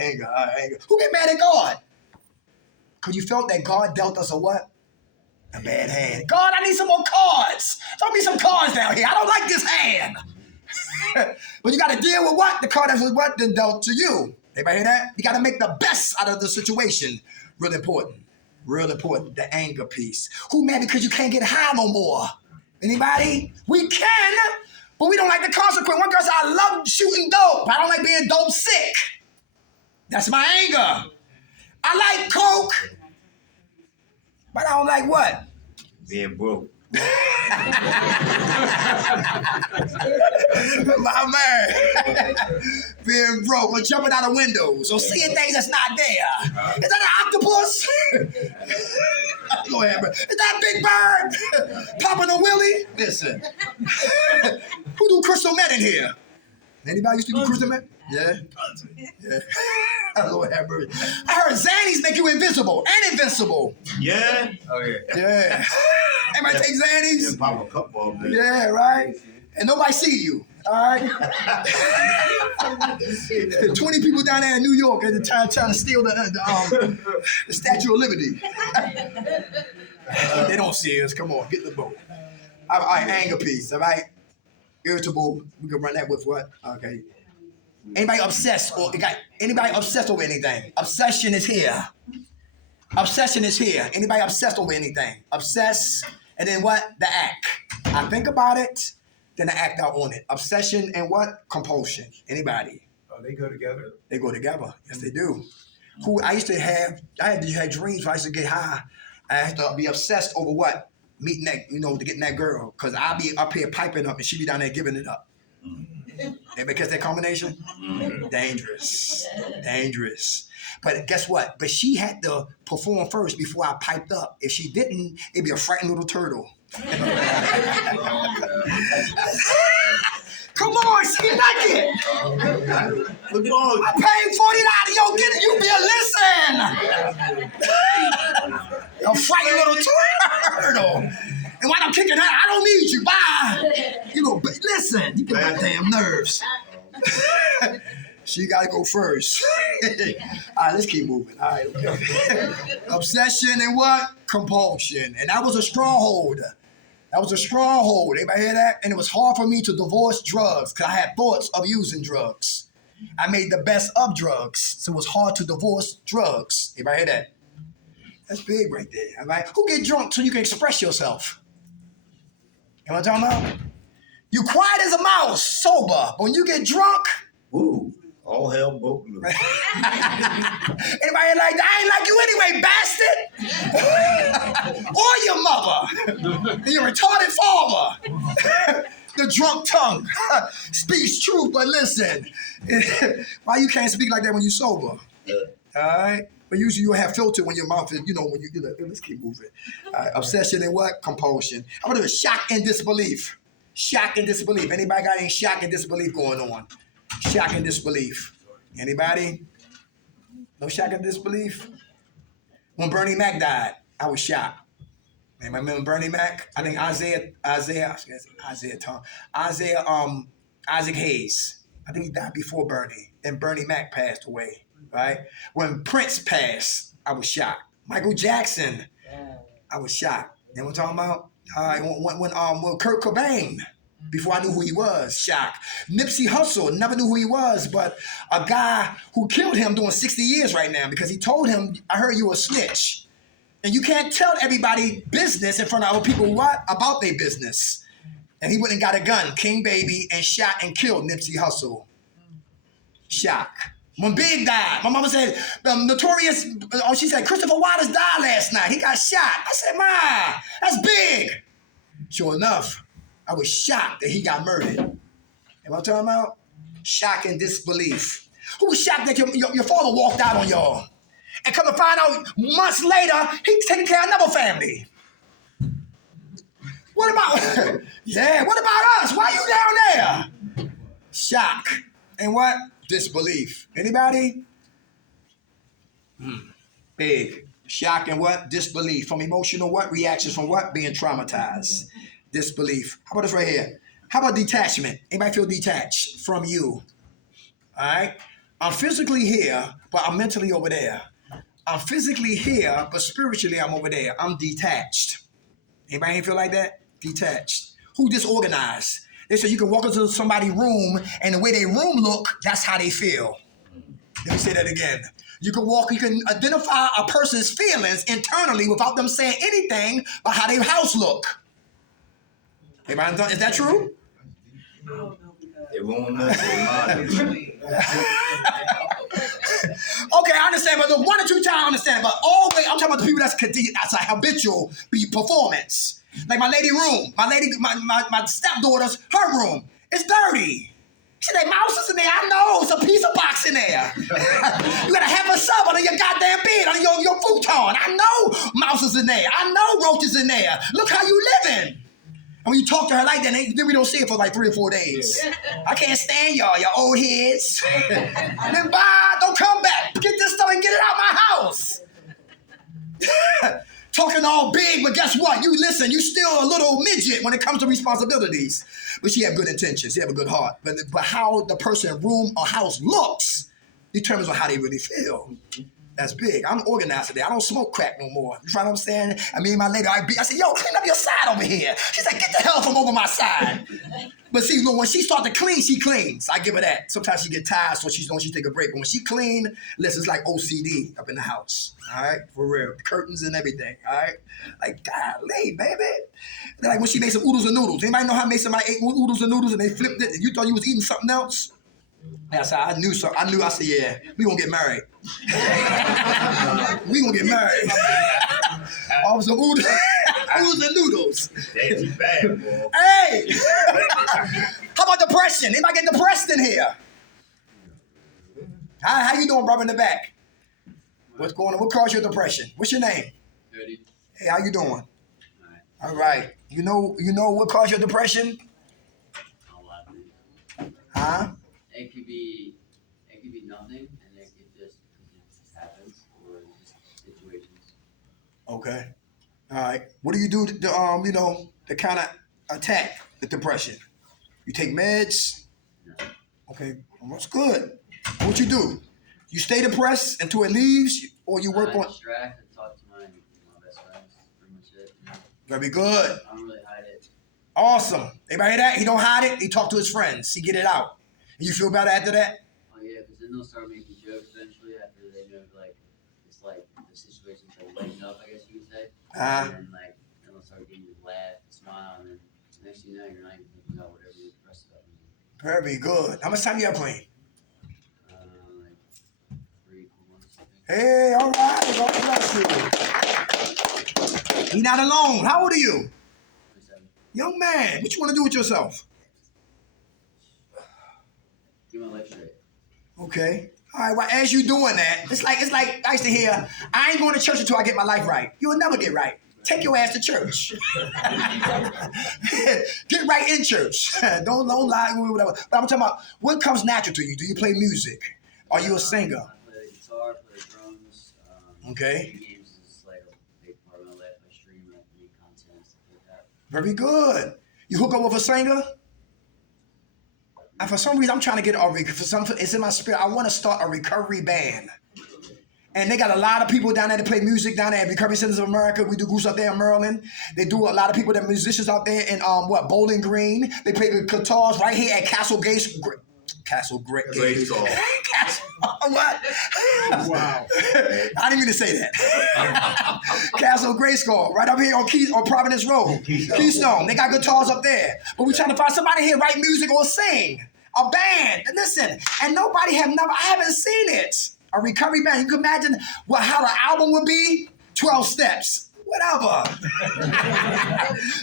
Who get mad at God? Because you felt that God dealt us a what? A bad hand. God, I need some more cards. Throw me some cards down here. I don't like this hand. But you got to deal with what? The card that was what then dealt to you. Everybody hear that? You got to make the best out of the situation. Real important. The anger piece. Who mad because you can't get high no more? Anybody? We can, but we don't like the consequence. One girl said, I love shooting dope. I don't like being dope sick. That's my anger. I like coke, but I don't like what? Being broke. My man. Being broke or jumping out of windows or seeing things that's not there. Is that an octopus? Go ahead, bro. Is that Big Bird? Popping a willie? Listen. Who do crystal meth in here? Anybody used to do crystal meth? Yeah. Lord have mercy. I heard Xannies make you invisible and invincible. Yeah. Oh yeah. Yeah. Everybody take Xannies? Yeah, pop a couple of them. Yeah, right? And nobody see you. All right? 20 people down there in New York at the time trying to steal the Statue of Liberty. They don't see us. Come on, get the boat. All right, anger piece, all right? Irritable, we can run that with what? Okay. Anybody obsessed or anybody obsessed over anything? Obsession is here. Obsession is here. Anybody obsessed over anything? Obsess, and then what? The act. I think about it, then I act out on it. Obsession and what? Compulsion. Anybody? Oh, they go together. They go together. Yes, they do. I used to have dreams where I used to get high. I used to be obsessed over what? Meeting that, to getting that girl. Because I'll be up here piping up and she be down there giving it up. Anybody catch that combination? Dangerous. Dangerous. But guess what? But she had to perform first before I piped up. If she didn't, it'd be a frightened little turtle. Come on, she like it. I paid $40. Yo, get it. You be a listen. A frightened little turtle. And while I'm kicking her, I don't need you. Bye. But listen, you get my damn nerves. She got to go first. All right, let's keep moving. All right, okay. Obsession and what? Compulsion. And that was a stronghold. Anybody hear that? And it was hard for me to divorce drugs because I had thoughts of using drugs. I made the best of drugs, so it was hard to divorce drugs. Anybody hear that? That's big right there. All right? Who get drunk so you can express yourself? You know what I'm talking about? You quiet as a mouse, sober. But when you get drunk, Ooh, all hell broke loose. Anybody like that? I ain't like you anyway, bastard. Or your mother. And your retarded father. The drunk tongue. Speaks truth, but listen. Why you can't speak like that when you sober? All right? But usually you have filter when your mouth is, when you let's keep moving. Obsession and what? Compulsion. How about shock and disbelief? Shock and disbelief. Anybody got any shock and disbelief going on? Shock and disbelief. Anybody? No shock and disbelief? When Bernie Mac died, I was shocked. Anybody remember Bernie Mac? I think Isaac Hayes. I think he died before Bernie. And Bernie Mac passed away, right? When Prince passed, I was shocked. Michael Jackson, I was shocked. You know what I'm talking about? When Kurt Cobain, before I knew who he was, shocked. Nipsey Hussle, never knew who he was, but a guy who killed him doing 60 years right now because he told him, I heard you a snitch. And you can't tell everybody business in front of other people what about their business. And he went and got a gun, King Baby, and shot and killed Nipsey Hussle. Shock. When Big died, my mama said, she said, Christopher Waters died last night. He got shot. I said, Ma, that's Big. Sure enough, I was shocked that he got murdered. Am I talking about? Shock and disbelief. Who was shocked that your father walked out on y'all? And come to find out months later, he's taking care of another family. What about, what about us? Why you down there? Shock. And what? Disbelief. Anybody? Big. Shock and what? Disbelief. From emotional what? Reactions from what? Being traumatized. Disbelief. How about this right here? How about detachment? Anybody feel detached from you? All right? I'm physically here, but I'm mentally over there. I'm physically here, but spiritually I'm over there. I'm detached. Anybody ain't feel like that? Detached. Who disorganized? They say you can walk into somebody's room and the way their room look, that's how they feel. Let me say that again. You can identify a person's feelings internally without them saying anything about how their house look. Anybody, is that true? It won't know Okay, I understand, but the 1 or 2 times I understand, but always I'm talking about the people that's a habitual performance. Like my lady room, my stepdaughter's, her room, it's dirty. She said, mouses in there. I know, it's a pizza box in there. You gotta have a sub under your goddamn bed, on your futon. I know mouses in there. I know roaches in there. Look how you living. And when you talk to her like that, then we don't see it for like 3 or 4 days. I can't stand y'all old heads. And then bye, don't come back. Get this stuff and get it out my house. Talking all big, but guess what? You listen, you still a little midget when it comes to responsibilities. But she have good intentions. She have a good heart. But how the person, room, or house looks determines on how they really feel. That's big. I'm organized today. I don't smoke crack no more. You know what I'm saying? I mean, my lady, I said, yo, clean up your side over here. She's like, get the hell from over my side. But see, look, when she start to clean, she cleans. I give her that. Sometimes she get tired, so she take a break. But when she clean, listen, it's like OCD up in the house. All right? For real. Curtains and everything. All right? Like, golly, baby. They're like when she made some oodles and noodles. Anybody know how to make somebody ate oodles and noodles and they flipped it and you thought you was eating something else? That's how I knew something. I said, yeah, we gonna get married. We gonna get married. All some oodles and noodles. That's bad, boy. Hey! How about depression? Anybody get depressed in here? How you doing, brother, in the back? What's going on? What caused your depression? What's your name? Eddie. Hey, how you doing? All right. You know what caused your depression? Huh? It could be nothing, and it just happens, or just situations. Okay. All right. What do you do to kind of attack the depression? You take meds? No. Okay. Well, that's good. What you do? You stay depressed until it leaves, or you work on? I distract and talk to my best friends. Pretty much it. Very good. I don't really hide it. Awesome. Everybody hear that? He don't hide it. He talk to his friends. He get it out. And you feel better after that? Oh yeah, because then they'll start making jokes eventually after they know it's like the situation's like lighting up, I guess you could say. And then they'll start getting you to laugh and smile, and then next thing you know, you're not even thinking about whatever you're depressed about. Very good. How much time you have playing? Like 3 months, I think. Hey, all right. God bless you. You're not alone. How old are you? 27. Young man, what you want to do with yourself? Get my life straight. Okay. All right. Well, as you doing that, it's like I used to hear, I ain't going to church until I get my life right. You'll never get right. Take your ass to church. Get right in church. Don't lie, whatever. But I'm talking about what comes natural to you. Do you play music? Are you a singer? I play the guitar, play the drums. Okay. Games is like a big part of my life. I stream, I make content, stuff like that. Very good. You hook up with a singer? And for some reason, I'm trying to get it's in my spirit. I want to start a recovery band. And they got a lot of people down there that play music down there at Recovery Centers of America. We do groups out there in Maryland. They do a lot of people that are musicians out there in Bowling Green. They play the guitars right here at Castle Grace. What? Wow. I didn't mean to say that. Castle Grayskull, right up here on Providence Road. Keystone. They got guitars up there. But we're trying to find somebody here write music or sing. A band. Listen, and I haven't seen it. A recovery band. You can imagine how the album would be? 12 steps. Whatever.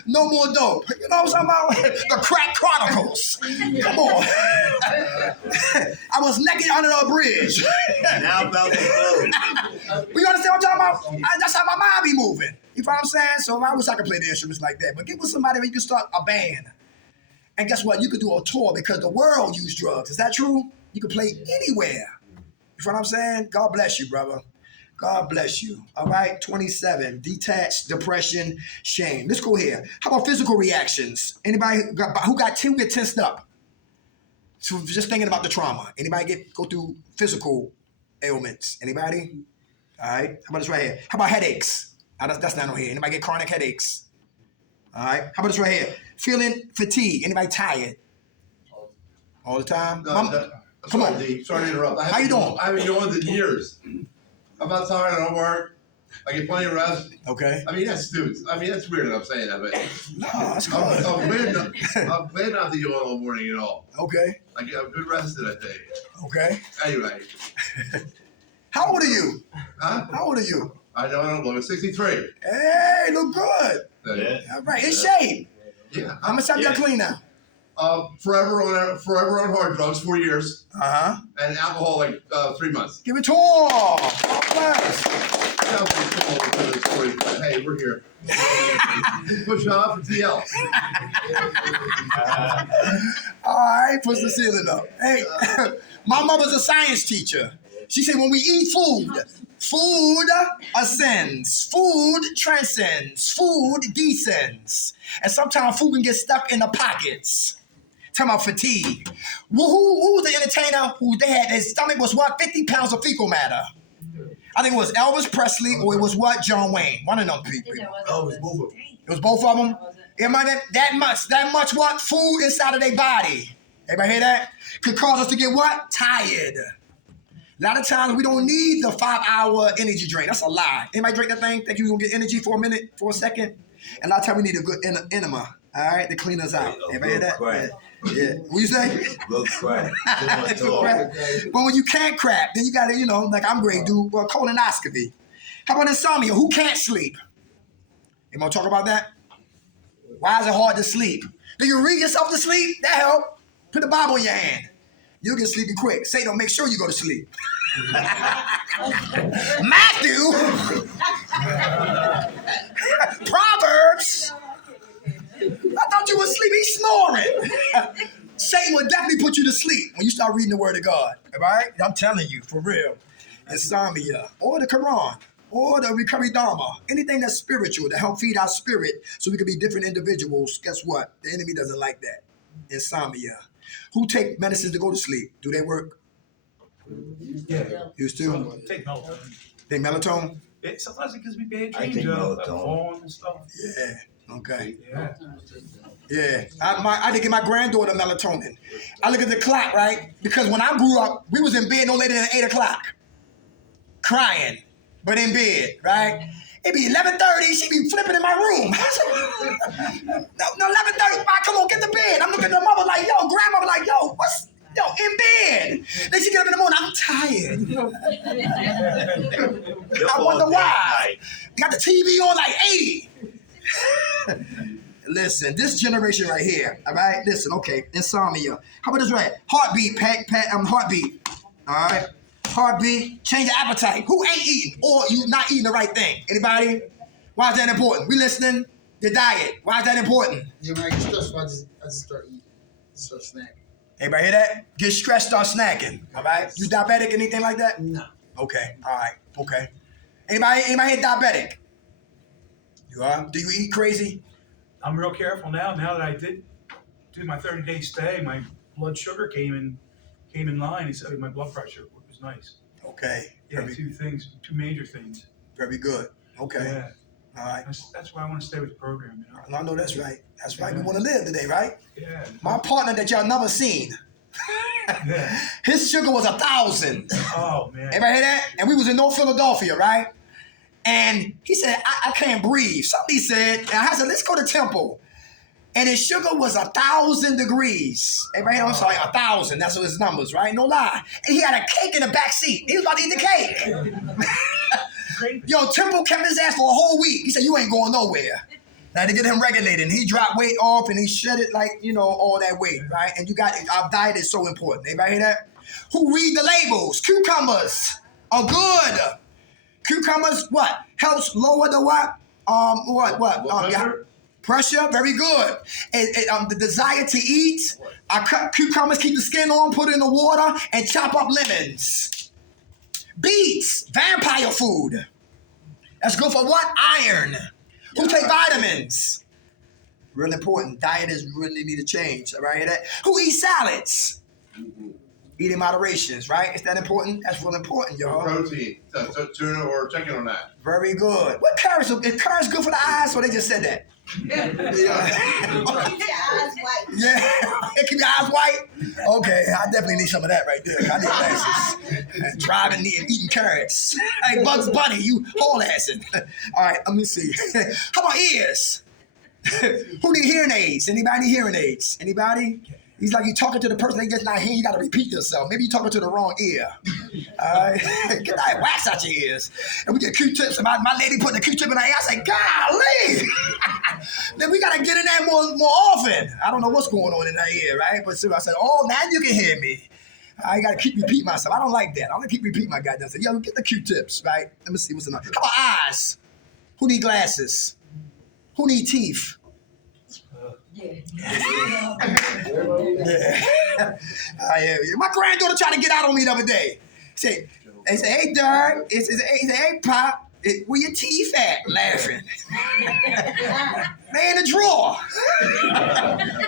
No more dope. You know what I'm talking about? The Crack Chronicles. Come on. I was naked under a bridge. Now about to close. You understand what I'm talking about? That's how my mind be moving. You know what I'm saying? So I wish I could play the instruments like that. But get with somebody where you can start a band. And guess what? You could do a tour because the world use drugs. Is that true? You can play anywhere. You know what I'm saying? God bless you, brother. God bless you. All right, 27. Detached, depression, shame. Let's go here. How about physical reactions? Anybody who get tensed up? So just thinking about the trauma. Anybody go through physical ailments? Anybody? All right. How about this right here? How about headaches? That's not on here. Anybody get chronic headaches? All right. How about this right here? Feeling fatigue. Anybody tired? All the time? Come on. D. Sorry to interrupt. How you doing? I haven't been doing it in years. I'm not tired. I don't work. I get plenty of rest. Okay. I mean, that's stupid. I mean, that's weird that I'm saying that, but no, that's good. I'm glad not to go on all morning at all. Okay. I'm good rested, I think. Okay. Anyway. How old are you? Huh? How old are you? I don't look. I'm 63. Hey, look good. Yeah. All right, in shape. Yeah. How much time you got clean now? Forever on hard drugs, 4 years. Uh-huh. And alcohol, like 3 months. Give it to all. God bless. sounds like come over to the story, but hey, we're here. Push off and TL. All right, push the ceiling up. Hey, my mother's a science teacher. She said when we eat food, food ascends, food transcends, food descends. And sometimes food can get stuck in the pockets. Talking about fatigue. Who was the entertainer who they had, his stomach was what? 50 pounds of fecal matter. I think it was Elvis Presley or it was what? John Wayne. One of them people. Oh, it's both of them. It was both of them. It might have that much what? Food inside of their body. Everybody hear that? Could cause us to get what? Tired. A lot of times we don't need the 5-hour energy drink. That's a lie. Anybody drink that thing? Think you gonna get energy for a minute, for a second? And a lot of times we need a good enema, all right, to clean us out. Everybody hear that? Crack. Yeah. What you say? Good crack. Too much Good talk. crack. But when you can't crap, then you gotta, like I'm great, do colonoscopy. How about insomnia? Who can't sleep? You wanna talk about that? Why is it hard to sleep? Do you read yourself to sleep? That help. Put the Bible in your hand. You'll get sleepy quick. Satan, make sure you go to sleep. Matthew. Proverbs. I thought you were asleep. He's snoring. Satan will definitely put you to sleep when you start reading the Word of God. All right? I'm telling you, for real. Insomnia, or the Quran, or the recovery Dharma, anything that's spiritual to help feed our spirit so we can be different individuals. Guess what? The enemy doesn't like that. Insomnia. Who take medicines to go to sleep? Do they work? Yeah. Used to? Take melatonin. Take melatonin? Sometimes it gives me bad I dreams, take like melatonin. falling and stuff. Yeah. Okay. Yeah. Yeah. I did get my granddaughter melatonin. I look at the clock, right? Because when I grew up, we was in bed no later than 8 o'clock. Crying, but in bed, right? It'd be 11:30, she'd be flipping in my room. no, 11:30, come on, get to bed. I'm looking at the mother like, yo, grandmother like, yo, in bed. Then she get up in the morning, I'm tired. I wonder why. Got the TV on like 80. Listen, this generation right here, all right? Listen, okay, insomnia. How about this right? Heartbeat, heartbeat, all right? Heartbeat, change your appetite. Who ain't eating or you not eating the right thing? Anybody? Why is that important? We listening? Your diet. Why is that important? Yeah, when I get stressed, I just start eating. Start snacking. Everybody hear that? Get stressed, start snacking. All right? You diabetic, anything like that? No. Okay. All right. Okay. Anybody here diabetic? You are? Do you eat crazy? I'm real careful now. Now that I did do my 30-day stay, my blood sugar came in line. It said my blood pressure was nice. Okay. Yeah, two major things. Very good. Okay. Yeah. All right. That's why I want to stay with the program. I know that's right. That's right. We want to live today, right? Yeah. My partner that y'all never seen. Yeah. His sugar was 1,000. Oh man. Everybody hear that? And we was in North Philadelphia, right? And he said, I can't breathe. Somebody said, and I said, let's go to Temple. And his sugar was 1,000 degrees. Everybody knows, like 1,000. That's what his numbers, right? No lie. And he had a cake in the back seat. He was about to eat the cake. Yo, Temple kept his ass for a whole week. He said, you ain't going nowhere. Now to get him regulated, and he dropped weight off, and he shed it like, all that weight, right? And our diet is so important. Anybody hear that? Who read the labels? Cucumbers are good. Cucumbers, what? Helps lower the what? Pressure, very good. The desire to eat. Cucumbers keep the skin on, put it in the water, and chop up lemons. Beets, vampire food. That's good for what? Iron. Who take vitamins? Real important. Diet is really need to change. All right, who eats salads? Eat in moderations, right? Is that important? That's real important, y'all. Protein, so tuna or chicken on that. Very good. What carrots? Is carrots good for the eyes? Or they just said that? Keep your eyes white. Yeah, keep your eyes white. Okay, I definitely need some of that right there. I need glasses. Driving and eating carrots. Hey, Bugs Bunny, you whole assing. All right, let me see. How about ears? Who need hearing aids? Anybody need hearing aids? Anybody? He's like, you talking to the person they just not hearing, you got to repeat yourself. Maybe you're talking to the wrong ear. All right? Get that wax out your ears. And we get Q-tips. And my lady put the Q-tip in her ear. I say, golly. Then we got to get in there more often. I don't know what's going on in her ear, right? But so I said, oh, now you can hear me. I gotta keep repeating myself. I don't like that. I'm gonna keep repeating my goddamn self. Yo, get the Q-tips, right? Let me see what's another. How about eyes? Who need glasses? Who need teeth? Yeah. My granddaughter tried to get out on me the other day. They say, hey, Dad. He said, hey, Pop. Where your teeth at? Laughing. They in the drawer.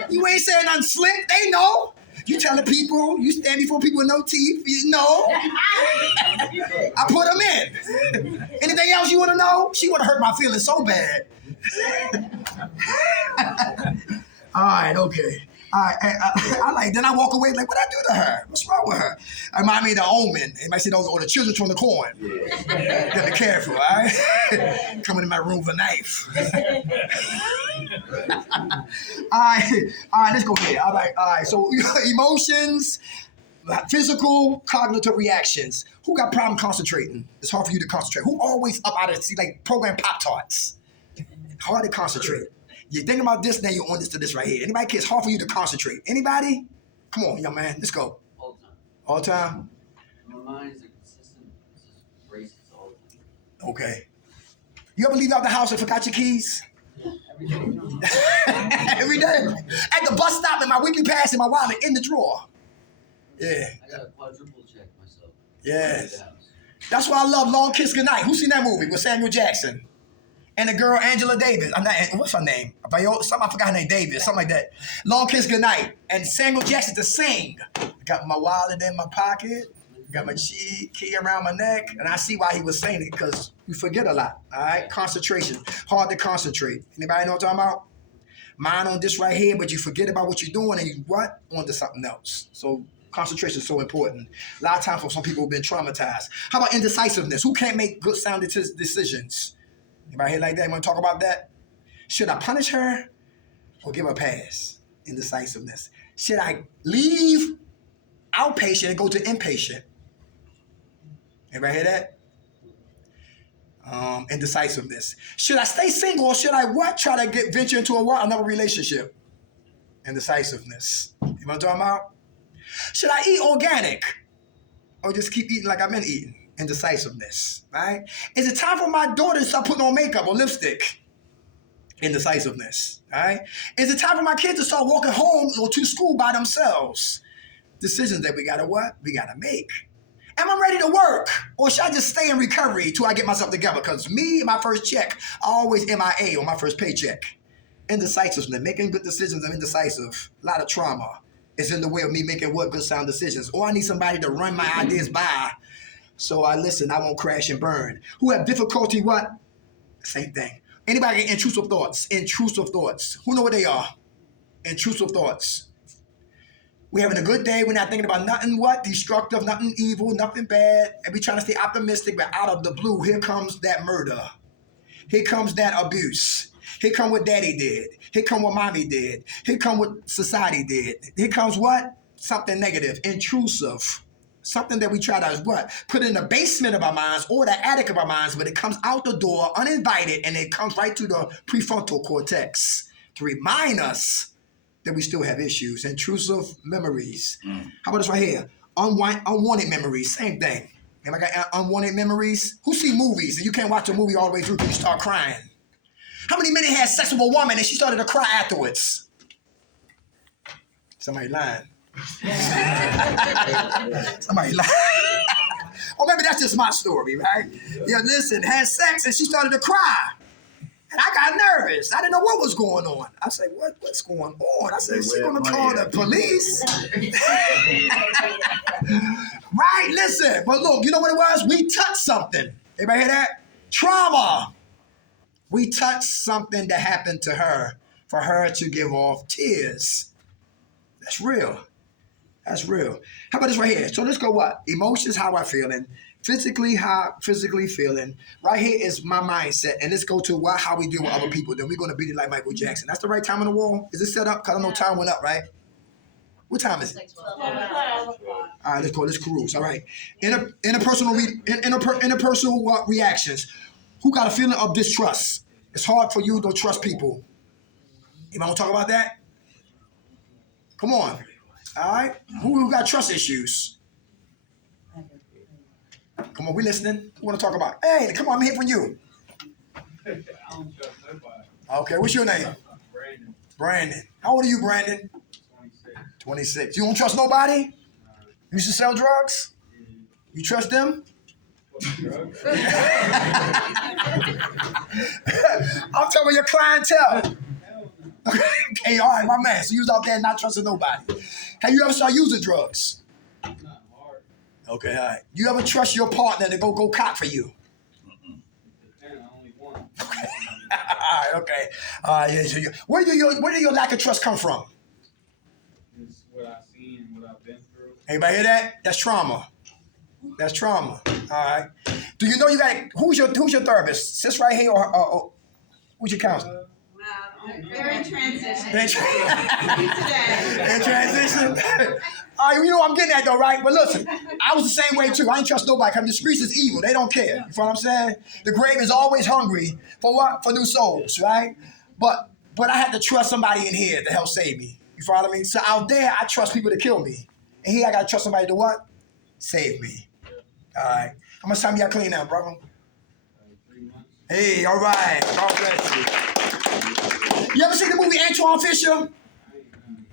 You ain't saying nothing slick. They know. You telling people, you stand before people with no teeth, you know. I put them in. Anything else you want to know? She would have hurt my feelings so bad. All right, okay. All right, I like. Then I walk away like, what I do to her? What's wrong with her? I remind me of the Omen. Anybody see those? Or the children from the corn. Yeah. Gotta be careful, all right? Coming in my room with a knife. all right, let's go here. All right. So emotions, physical, cognitive reactions. Who got problem concentrating? It's hard for you to concentrate. Who always up out of see like program Pop-Tarts? Hard to concentrate. You think about this, now you're on this to this right here. Anybody it's hard for you to concentrate? Anybody? Come on, young man, let's go. All the time. All the time? My mind is consistent. It's just races all the time. Okay. You ever leave out the house and forgot your keys? Every day. Every day. At the bus stop in my weekly pass in my wallet in the drawer. Yeah. I got to quadruple check myself. Yes. That's why I love Long Kiss Goodnight. Who's seen that movie with Samuel Jackson? And the girl Angela Davis. What's her name? I forgot her name. Davis, something like that. Long Kiss Goodnight. And Samuel Jackson to sing. I got my wallet in my pocket. Got my key around my neck. And I see why he was saying it, because you forget a lot. All right? Concentration. Hard to concentrate. Anybody know what I'm talking about? Mind on this right here, but you forget about what you're doing and you what? On to something else. So concentration is so important. A lot of times for some people who've been traumatized. How about indecisiveness? Who can't make good sounding decisions? Anybody here like that? Want to talk about that? Should I punish her or give her a pass? Indecisiveness. Should I leave outpatient and go to inpatient? Anybody hear that? Indecisiveness. Should I stay single or should I what? Try to venture into another relationship? Indecisiveness. You know what I'm talking about? Should I eat organic or just keep eating like I've been eating? Indecisiveness, right? Is it time for my daughter to start putting on makeup or lipstick? Indecisiveness, right? Is it time for my kids to start walking home or to school by themselves? Decisions that we gotta what? We gotta make. Am I ready to work? Or should I just stay in recovery till I get myself together? Because me, my first check, I always MIA on my first paycheck. Indecisiveness, making good decisions, I'm indecisive. A lot of trauma is in the way of me making what good sound decisions. Or I need somebody to run my ideas by. So I won't crash and burn. Who have difficulty what? Same thing. Anybody get intrusive thoughts? Intrusive thoughts. Who know what they are? Intrusive thoughts. We're having a good day. We're not thinking about nothing what? Destructive, nothing evil, nothing bad. And we're trying to stay optimistic, but out of the blue, here comes that murder. Here comes that abuse. Here come what daddy did. Here come what mommy did. Here come what society did. Here comes what? Something negative, intrusive. Something that we try to what? Put in the basement of our minds or the attic of our minds, but it comes out the door uninvited and it comes right to the prefrontal cortex to remind us that we still have issues. Intrusive memories. How about this right here? Unwanted memories. Same thing. Have I got unwanted memories? Who see movies and you can't watch a movie all the way through till you start crying? How many men had sex with a woman and she started to cry afterwards? Somebody lying. Somebody lying. Or maybe that's just my story, right? Yeah, listen, had sex and she started to cry. And I got nervous. I didn't know what was going on. I said, what's going on? I said, she's going to call the police. Right, listen. But look, you know what it was? We touched something. Everybody hear that? Trauma. We touched something that happened to her for her to give off tears. That's real. That's real. How about this right here? So let's go what? Emotions, how I'm feeling. Physically, how physically feeling. Right here is my mindset. And let's go to how we deal with other people. Then we're going to beat it like Michael Jackson. That's the right time on the wall? Is it set up? Because I know time went up, right? What time is it? All right, let's go. Let's cruise. All right. Interpersonal reactions. Who got a feeling of distrust? It's hard for you to trust people. You want to talk about that? Come on. All right. Who got trust issues? Come on, we listening. We want to talk about it. Hey, come on, I'm here for you. I don't trust nobody. Okay, what's your name? Brandon. Brandon. How old are you, Brandon? 26. 26. You don't trust nobody? You used to sell drugs? You trust them? Drugs? I'm talking about your clientele. Okay, all right, my man. So you was out there not trusting nobody. Have you ever started using drugs? Not hard. Okay, all right. You ever trust your partner to go cop for you? Depends, only one. All right, okay. Yeah, so where did your lack of trust come from? It's what I've seen and what I've been through. Anybody hear that? That's trauma. That's trauma. All right. Do you know you got who's your therapist? Sis right here or who's your counselor? They're in transition. They in Today. transition. All right, you know what I'm getting at though, right? But listen, I was the same way too. I ain't trust nobody because the streets is evil. They don't care. You know what I'm saying? The grave is always hungry for what? For new souls, right? But I had to trust somebody in here to help save me. You follow me? So out there, I trust people to kill me. And here I gotta trust somebody to what? Save me. All right. How much time you got clean now, brother? 3 months. Hey, all right. God bless you. You ever seen the movie Antoine Fisher?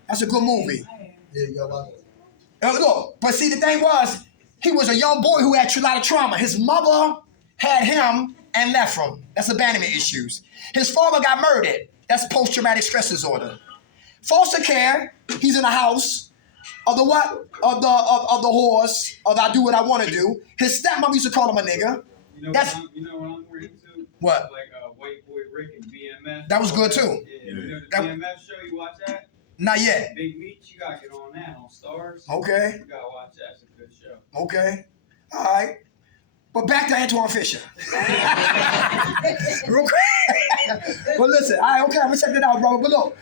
That's a good movie. Yeah, you got Look, but see, the thing was, he was a young boy who had a lot of trauma. His mother had him and left him. That's abandonment issues. His father got murdered. That's post-traumatic stress disorder. Foster care, he's in the house of the what? Of the horse, of I do what I want to do. His stepmom used to call him a nigga. You know That's what I'm more into? what? Like White Boy Rick and BMF. That was good too. Yeah, you know the BMF show, you watch that? Not yet. Big Meat, you gotta get on that on Stars. Okay. You gotta watch that. It's a good show. Okay. All right. But back to Antoine Fisher. Real quick. But listen, all right, okay, I'm gonna check that out, bro. But look,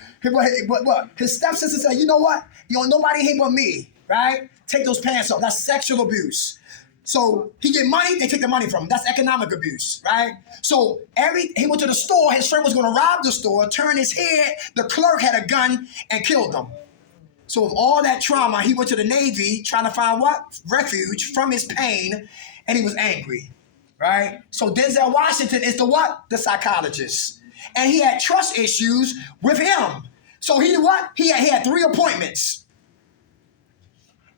but his stepsister said, you know what? You know, nobody here but me, right? Take those pants off. That's sexual abuse. So he get money, they take the money from him. That's economic abuse, right? So he went to the store, his friend was gonna rob the store, turn his head, the clerk had a gun and killed him. So with all that trauma, he went to the Navy trying to find what? Refuge from his pain, and he was angry, right? So Denzel Washington is the what? The psychologist. And he had trust issues with him. So he did what? He had 3 appointments.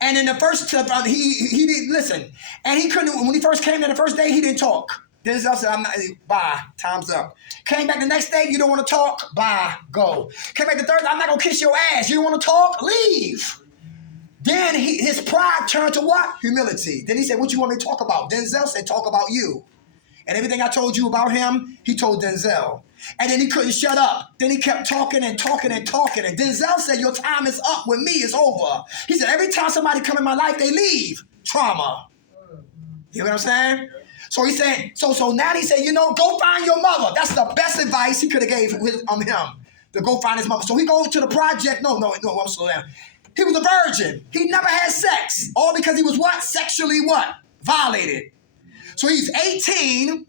And in the first, he didn't listen. And he couldn't, when he first came there the first day, he didn't talk. Denzel said, bye, time's up. Came back the next day, you don't want to talk? Bye, go. Came back the third day, I'm not going to kiss your ass. You don't want to talk? Leave. Then his pride turned to what? Humility. Then he said, what you want me to talk about? Denzel said, talk about you. And everything I told you about him, he told Denzel. And then he couldn't shut up. Then he kept talking and talking and talking. And Denzel said, your time is up with me, it's over. He said, every time somebody come in my life, they leave. Trauma. You know what I'm saying? So he said, so now he said, go find your mother. That's the best advice he could have gave him, to go find his mother. So he goes to the project. No, I'm slow down. He was a virgin. He never had sex. All because he was what? Sexually what? Violated. So he's 18,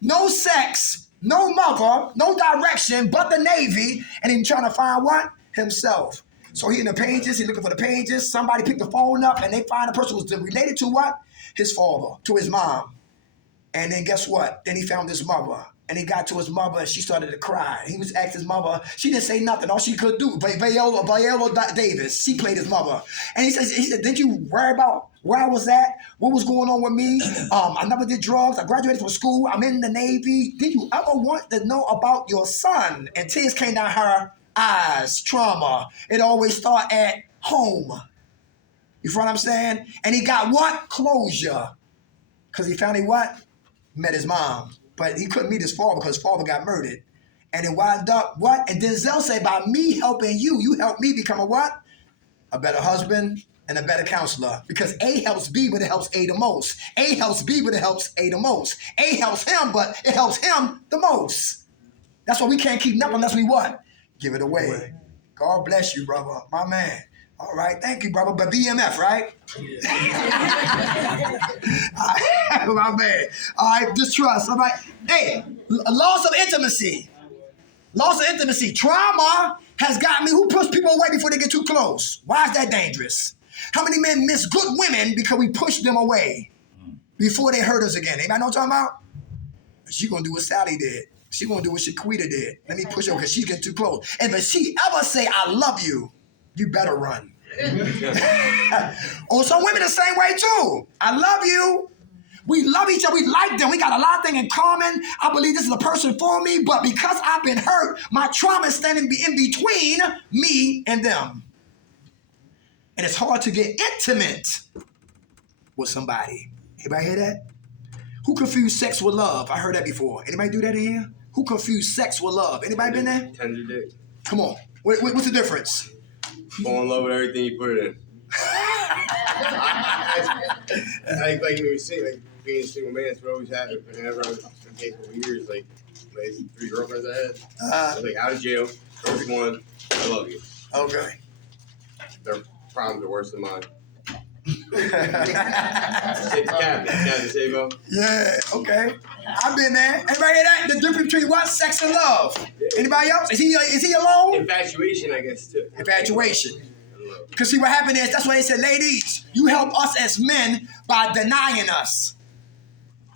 no sex, no mother, no direction, but the Navy, and he's trying to find what? Himself. So he in the pages, he's looking for the pages. Somebody picked the phone up, and they find the person was related to what? His father, to his mom. And then guess what? Then he found his mother. And he got to his mother, and she started to cry. He was asking his mother. She didn't say nothing. All she could do, Viola Davis, she played his mother. And he said, didn't you worry about where I was at? What was going on with me? I never did drugs. I graduated from school. I'm in the Navy. Did you ever want to know about your son? And tears came down her eyes. Trauma. It always start at home. You feel what I'm saying? And he got what? Closure. Because he finally what? Met his mom. But he couldn't meet his father because his father got murdered. And it wound up what? And Denzel said, by me helping you, you helped me become a what? A better husband and a better counselor. Because A helps B, but it helps A the most. A helps B, but it helps A the most. A helps him, but it helps him the most. That's why we can't keep nothing unless we what? Give it away. God bless you, brother. My man. All right, thank you, brother. But BMF, right? My man. All right, distrust. All right. Hey, loss of intimacy. Loss of intimacy. Trauma has got me. Who pushes people away before they get too close? Why is that dangerous? How many men miss good women because we push them away? before they hurt us again. Anybody know what I'm talking about? She gonna do what Sally did. She gonna do what Shaquita did. Let me push her because she's getting too close. And if she ever say, I love you, you better run. Or some women the same way too. I love you. We love each other. We like them. We got a lot of things in common. I believe this is a person for me, but because I've been hurt, my trauma is standing in between me and them. And it's hard to get intimate with somebody. Anybody hear that? Who confused sex with love? I heard that before. Anybody do that in here? Who confused sex with love? Anybody been there? Tender dick. Come on. What's the difference? Fall in love with everything you put it in. Like you say, like being a single man, that's what I always had. Whenever I was in case for years, like 3 girlfriends I had. I was like out of jail, first one, I love you. Okay. Their problems are worse than mine. Take the captain, Sabo. Yeah, okay. I've been there. Anybody hear that? The difference between what? Sex and love. Anybody else? Is he alone? Infatuation, I guess, too. Infatuation. Because see what happened is, that's why they said, ladies, you help us as men by denying us.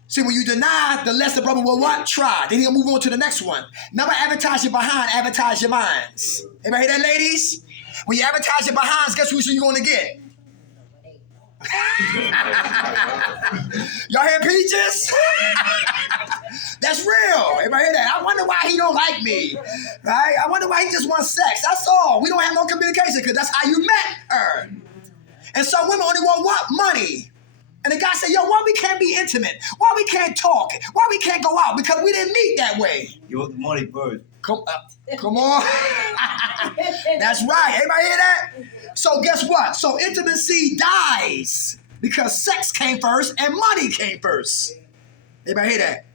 See, when you deny, the less the brother will what? Try. Then he'll move on to the next one. Never advertise your behind, advertise your minds. Anybody hear that, ladies? When you advertise your behinds, guess who you're going to get? Y'all hear Peaches? That's real. Everybody hear that? I wonder why he don't like me. Right? I wonder why he just wants sex. That's all. We don't have no communication because that's how you met her. And so women only want what? Money. And the guy said, yo, why we can't be intimate? Why we can't talk? Why we can't go out? Because we didn't meet that way. You want the money first. Come on. That's right. Everybody hear that? So guess what? So intimacy dies because sex came first and money came first. Everybody hear that?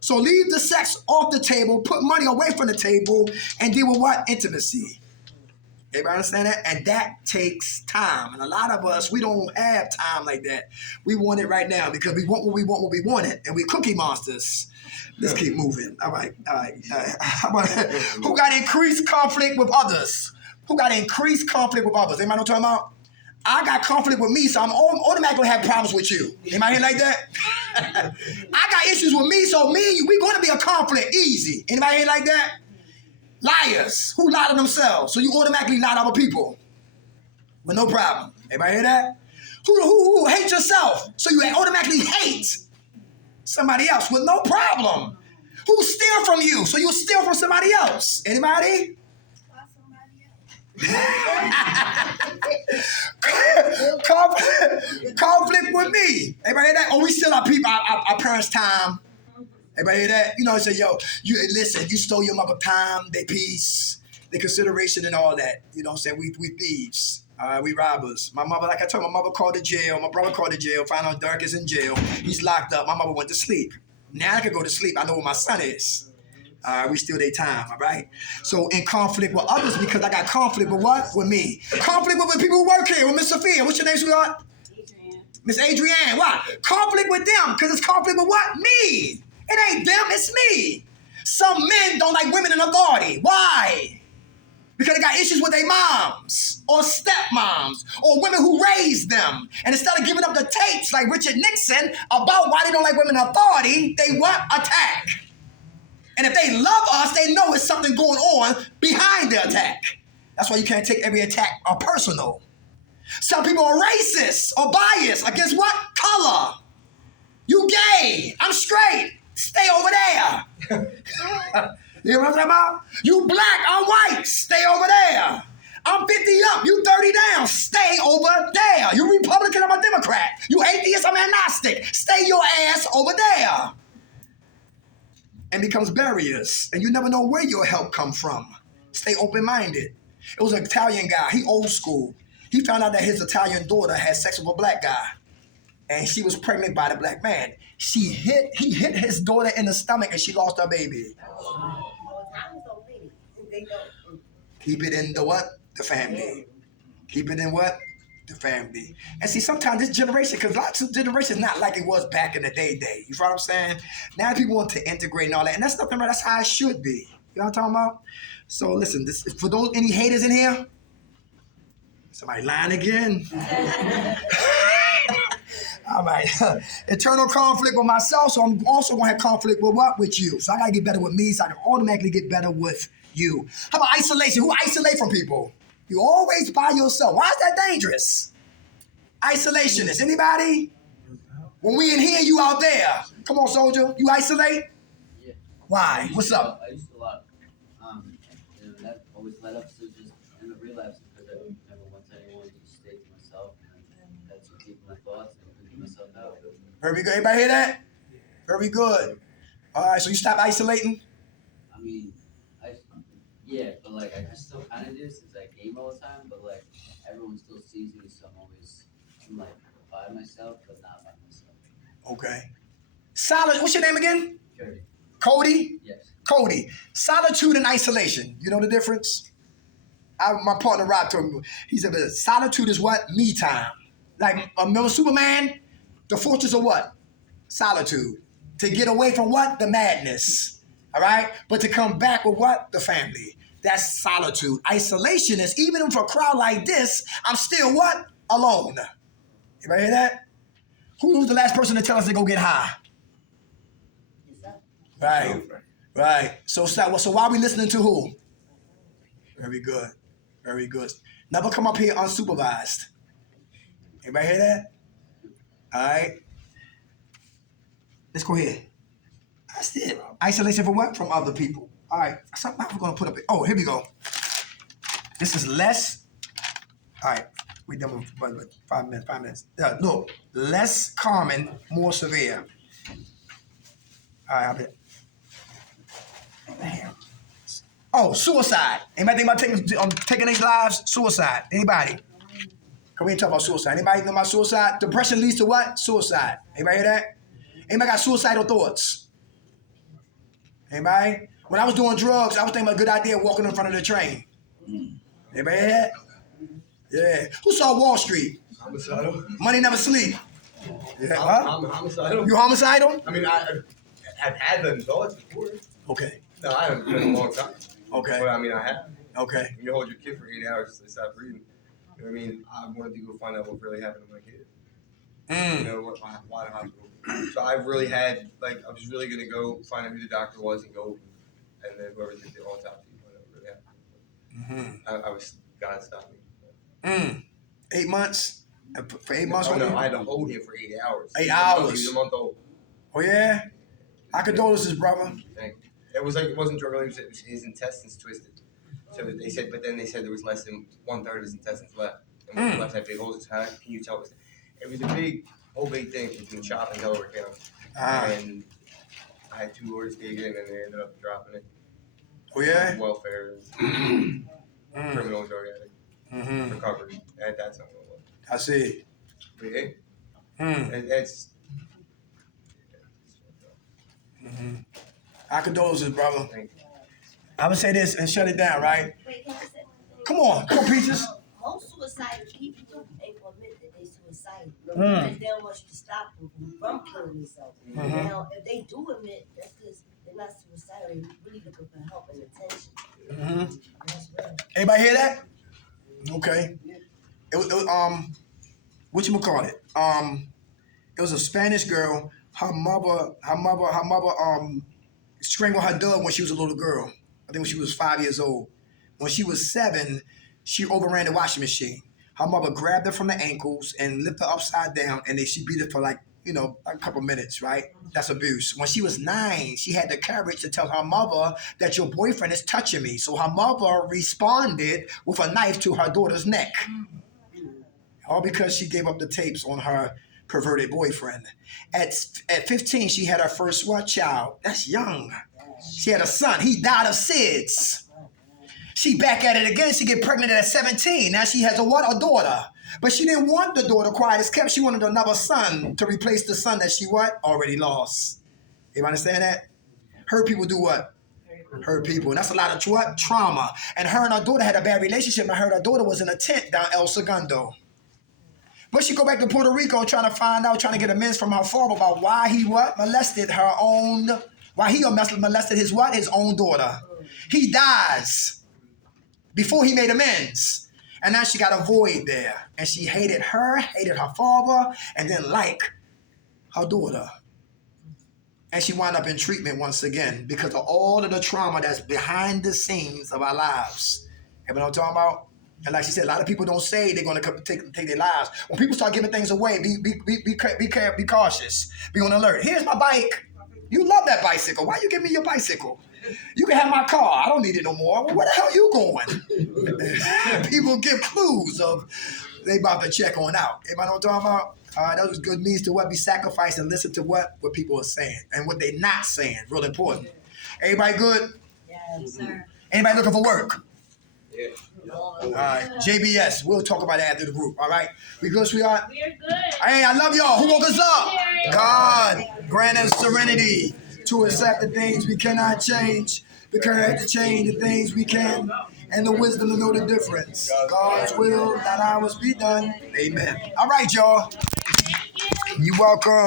So leave the sex off the table, put money away from the table, and deal with what? Intimacy. Everybody understand that? And that takes time. And a lot of us, we don't have time like that. We want it right now because we want what we want when we want it. And we cookie monsters. Let's keep moving. All right. How about who got increased conflict with others? Who got increased conflict with others? Anybody know what I'm talking about? I got conflict with me, so I'm automatically going to have problems with you. Anybody here like that? I got issues with me, so me and you, we're going to be a conflict easy. Anybody here like that? Liars who lie to themselves, so you automatically lie to other people with no problem. Everybody hear that? Who hate yourself, so you automatically hate somebody else with no problem. Who steal from you, so you steal from somebody else. Anybody? Conflict with me. Everybody hear that? Oh, we steal our people, our parents' time. Everybody hear that? You know, say, yo, listen, you stole your mother time, their peace, their consideration and all that. You know what I'm saying? We thieves. We robbers. My mother, like I told you, my mother called to jail. My brother called to jail. Found out Dirk is in jail. He's locked up. My mother went to sleep. Now I can go to sleep. I know where my son is. We steal their time, all right? So in conflict with others because I got conflict with what? With me. Conflict with the people who work here, with Miss Sophia. What's your name, sweetheart? Miss Adrienne. Why? Conflict with them because it's conflict with what? Me. It ain't them, it's me. Some men don't like women in authority. Why? Because they got issues with their moms or stepmoms or women who raised them. And instead of giving up the tapes like Richard Nixon about why they don't like women in authority, they what? Attack. And if they love us, they know it's something going on behind the attack. That's why you can't take every attack personal. Some people are racist or biased against what? Color. You gay. I'm straight. Stay over there. You know what I'm talking about? You black, I'm white. Stay over there. I'm 50 up, you 30 down. Stay over there. You Republican, I'm a Democrat. You atheist, I'm agnostic. Stay your ass over there. And becomes barriers. And you never know where your help comes from. Stay open-minded. It was an Italian guy, he old school. He found out that his Italian daughter had sex with a black guy. And she was pregnant by the black man. He hit his daughter in the stomach and she lost her baby. Keep it in the what? The family. Keep it in what? The family. And see, sometimes this generation, because lots of generations not like it was back in the day. You know what I'm saying? Now people want to integrate and all that. And that's nothing right. That's how it should be. You know what I'm talking about? So listen, this for those any haters in here, somebody lying again. All right. Internal conflict with myself, so I'm also gonna have conflict with what? With you. So I gotta get better with me, so I can automatically get better with you. How about isolation? Who isolate from people? You always by yourself. Why is that dangerous? Isolationist. Anybody? When we in here, you out there. Come on, soldier. You isolate? Yeah. Why? What's up? I used to a lot. That always led up to just end up relapsing because I never went to anyone, just stayed to myself, and that's what keep my thoughts and couldn't get myself out. Very good. Everybody hear that? Very good. All right, so you stop isolating? I mean, yeah, but like I still kind of do since I game all the time, but like everyone still sees me, so I'm like by myself, but not by myself. Okay. What's your name again? Cody. Cody? Yes. Cody. Solitude and isolation. You know the difference? My partner Rob told me, he said, solitude is what? Me time. Like, remember Superman? The fortress of what? Solitude. To get away from what? The madness. All right? But to come back with what? The family. That's solitude. Isolation is, even for a crowd like this, I'm still what? Alone. You ever hear that? Who was the last person to tell us to go get high? Right. Right. So why are we listening to who? Very good. Very good. Never come up here unsupervised. Everybody hear that? All right. Let's go ahead. That's it. Isolation from what? From other people. All right. Something we're going to put up. Oh, here we go. This is less. All right. We done with 5 minutes. 5 minutes. Look. Less common, more severe. All right. I'll bet. Damn. Oh, suicide. Anybody think about taking their lives? Suicide. Anybody? Come here and talk about suicide. Anybody know about suicide? Depression leads to what? Suicide. Anybody hear that? Anybody got suicidal thoughts? Anybody? When I was doing drugs, I was thinking about a good idea walking in front of the train. Anybody hear that? Yeah. Who saw Wall Street? Homicidal. Money never sleep. Yeah. I'm homicidal. You homicidal? I mean, I've had them thoughts before. Okay. No, I haven't been a long time. Okay. But I mean, I have. Okay. When you hold your kid for 8 hours, they stop breathing. You know what I mean? I wanted to go find out what really happened to my kid. You know, why the hospital. So I really had, like, I was really going to go find out who the doctor was and go, and then whoever did the autopsy, whatever really happened. I was, God stopped me. 8 months? For 8 months? Oh, no, I had to hold him for 8 hours. 8 hours? He was a month old. Oh, yeah? Our condolences, brother. Thank you. It was like, it wasn't drug related, it was his intestines twisted. So they said, but then they said there was less than 1/3 of his intestines left. And what was left had big holes. How can you tell us? It was a whole big thing between Chop and Delaware County. And I had 2 lawyers dig in and they ended up dropping it. Oh, yeah? Welfare, criminal drug addict, recovery. That's not what it was. I see. But yeah, it's Our condolences, brother. Thank you. I'm going to say this and shut it down, right? Wait, can I say one thing? Come on. Come on, Peaches. Most suicidal people ain't gonna admit that they suicidal. Because they don't want you to stop them from killing themselves. Now, if they do admit, that's because they're not suicidal. They're really looking for help and attention. That's real. Everybody hear that? Okay. It was whatchamacallit? It was a Spanish girl. Her mother strangled her dog when she was a little girl. I think when she was 5 years old. When she was 7, she overran the washing machine. Her mother grabbed her from the ankles and lifted her upside down, and then she beat her for like, a couple minutes, right? That's abuse. When she was 9, she had the courage to tell her mother that your boyfriend is touching me. So her mother responded with a knife to her daughter's neck. All because she gave up the tapes on her perverted boyfriend. At 15, she had her first child? That's young. She had a son. He died of SIDS. She back at it again. She get pregnant at 17. Now she has a daughter. But she didn't want the daughter quiet as kept. She wanted another son to replace the son that she already lost. You understand that? Hurt people do what? Hurt people. And that's a lot of trauma. And her and her daughter had a bad relationship. And I heard her daughter was in a tent down El Segundo. But she go back to Puerto Rico trying to get amends from her father about why he molested her own, why he molested his his own daughter. He dies before he made amends. And now she got a void there. And she hated her father, and then her daughter. And she wound up in treatment once again because of all of the trauma that's behind the scenes of our lives. You know what I'm talking about? And like she said, a lot of people don't say they're going to take their lives. When people start giving things away, be cautious. Be on alert. Here's my bike. You love that bicycle. Why you give me your bicycle? You can have my car. I don't need it no more. Well, where the hell you going? People give clues of they about to check on out. Everybody know what I'm talking about? That was good means to what? Be sacrificed and listen to what people are saying and what they're not saying. Real important. Everybody good? Yes, sir. Anybody looking for work? Yeah. All right. JBS. We'll talk about that after the group. All right. We good, sweetheart? We're good. Hey, I love y'all. Who woke us up? God. Grant us serenity to accept the things we cannot change, the courage to change the things we can, and the wisdom to know the difference. God's will, not ours, be done. Amen. All right, y'all. You're welcome.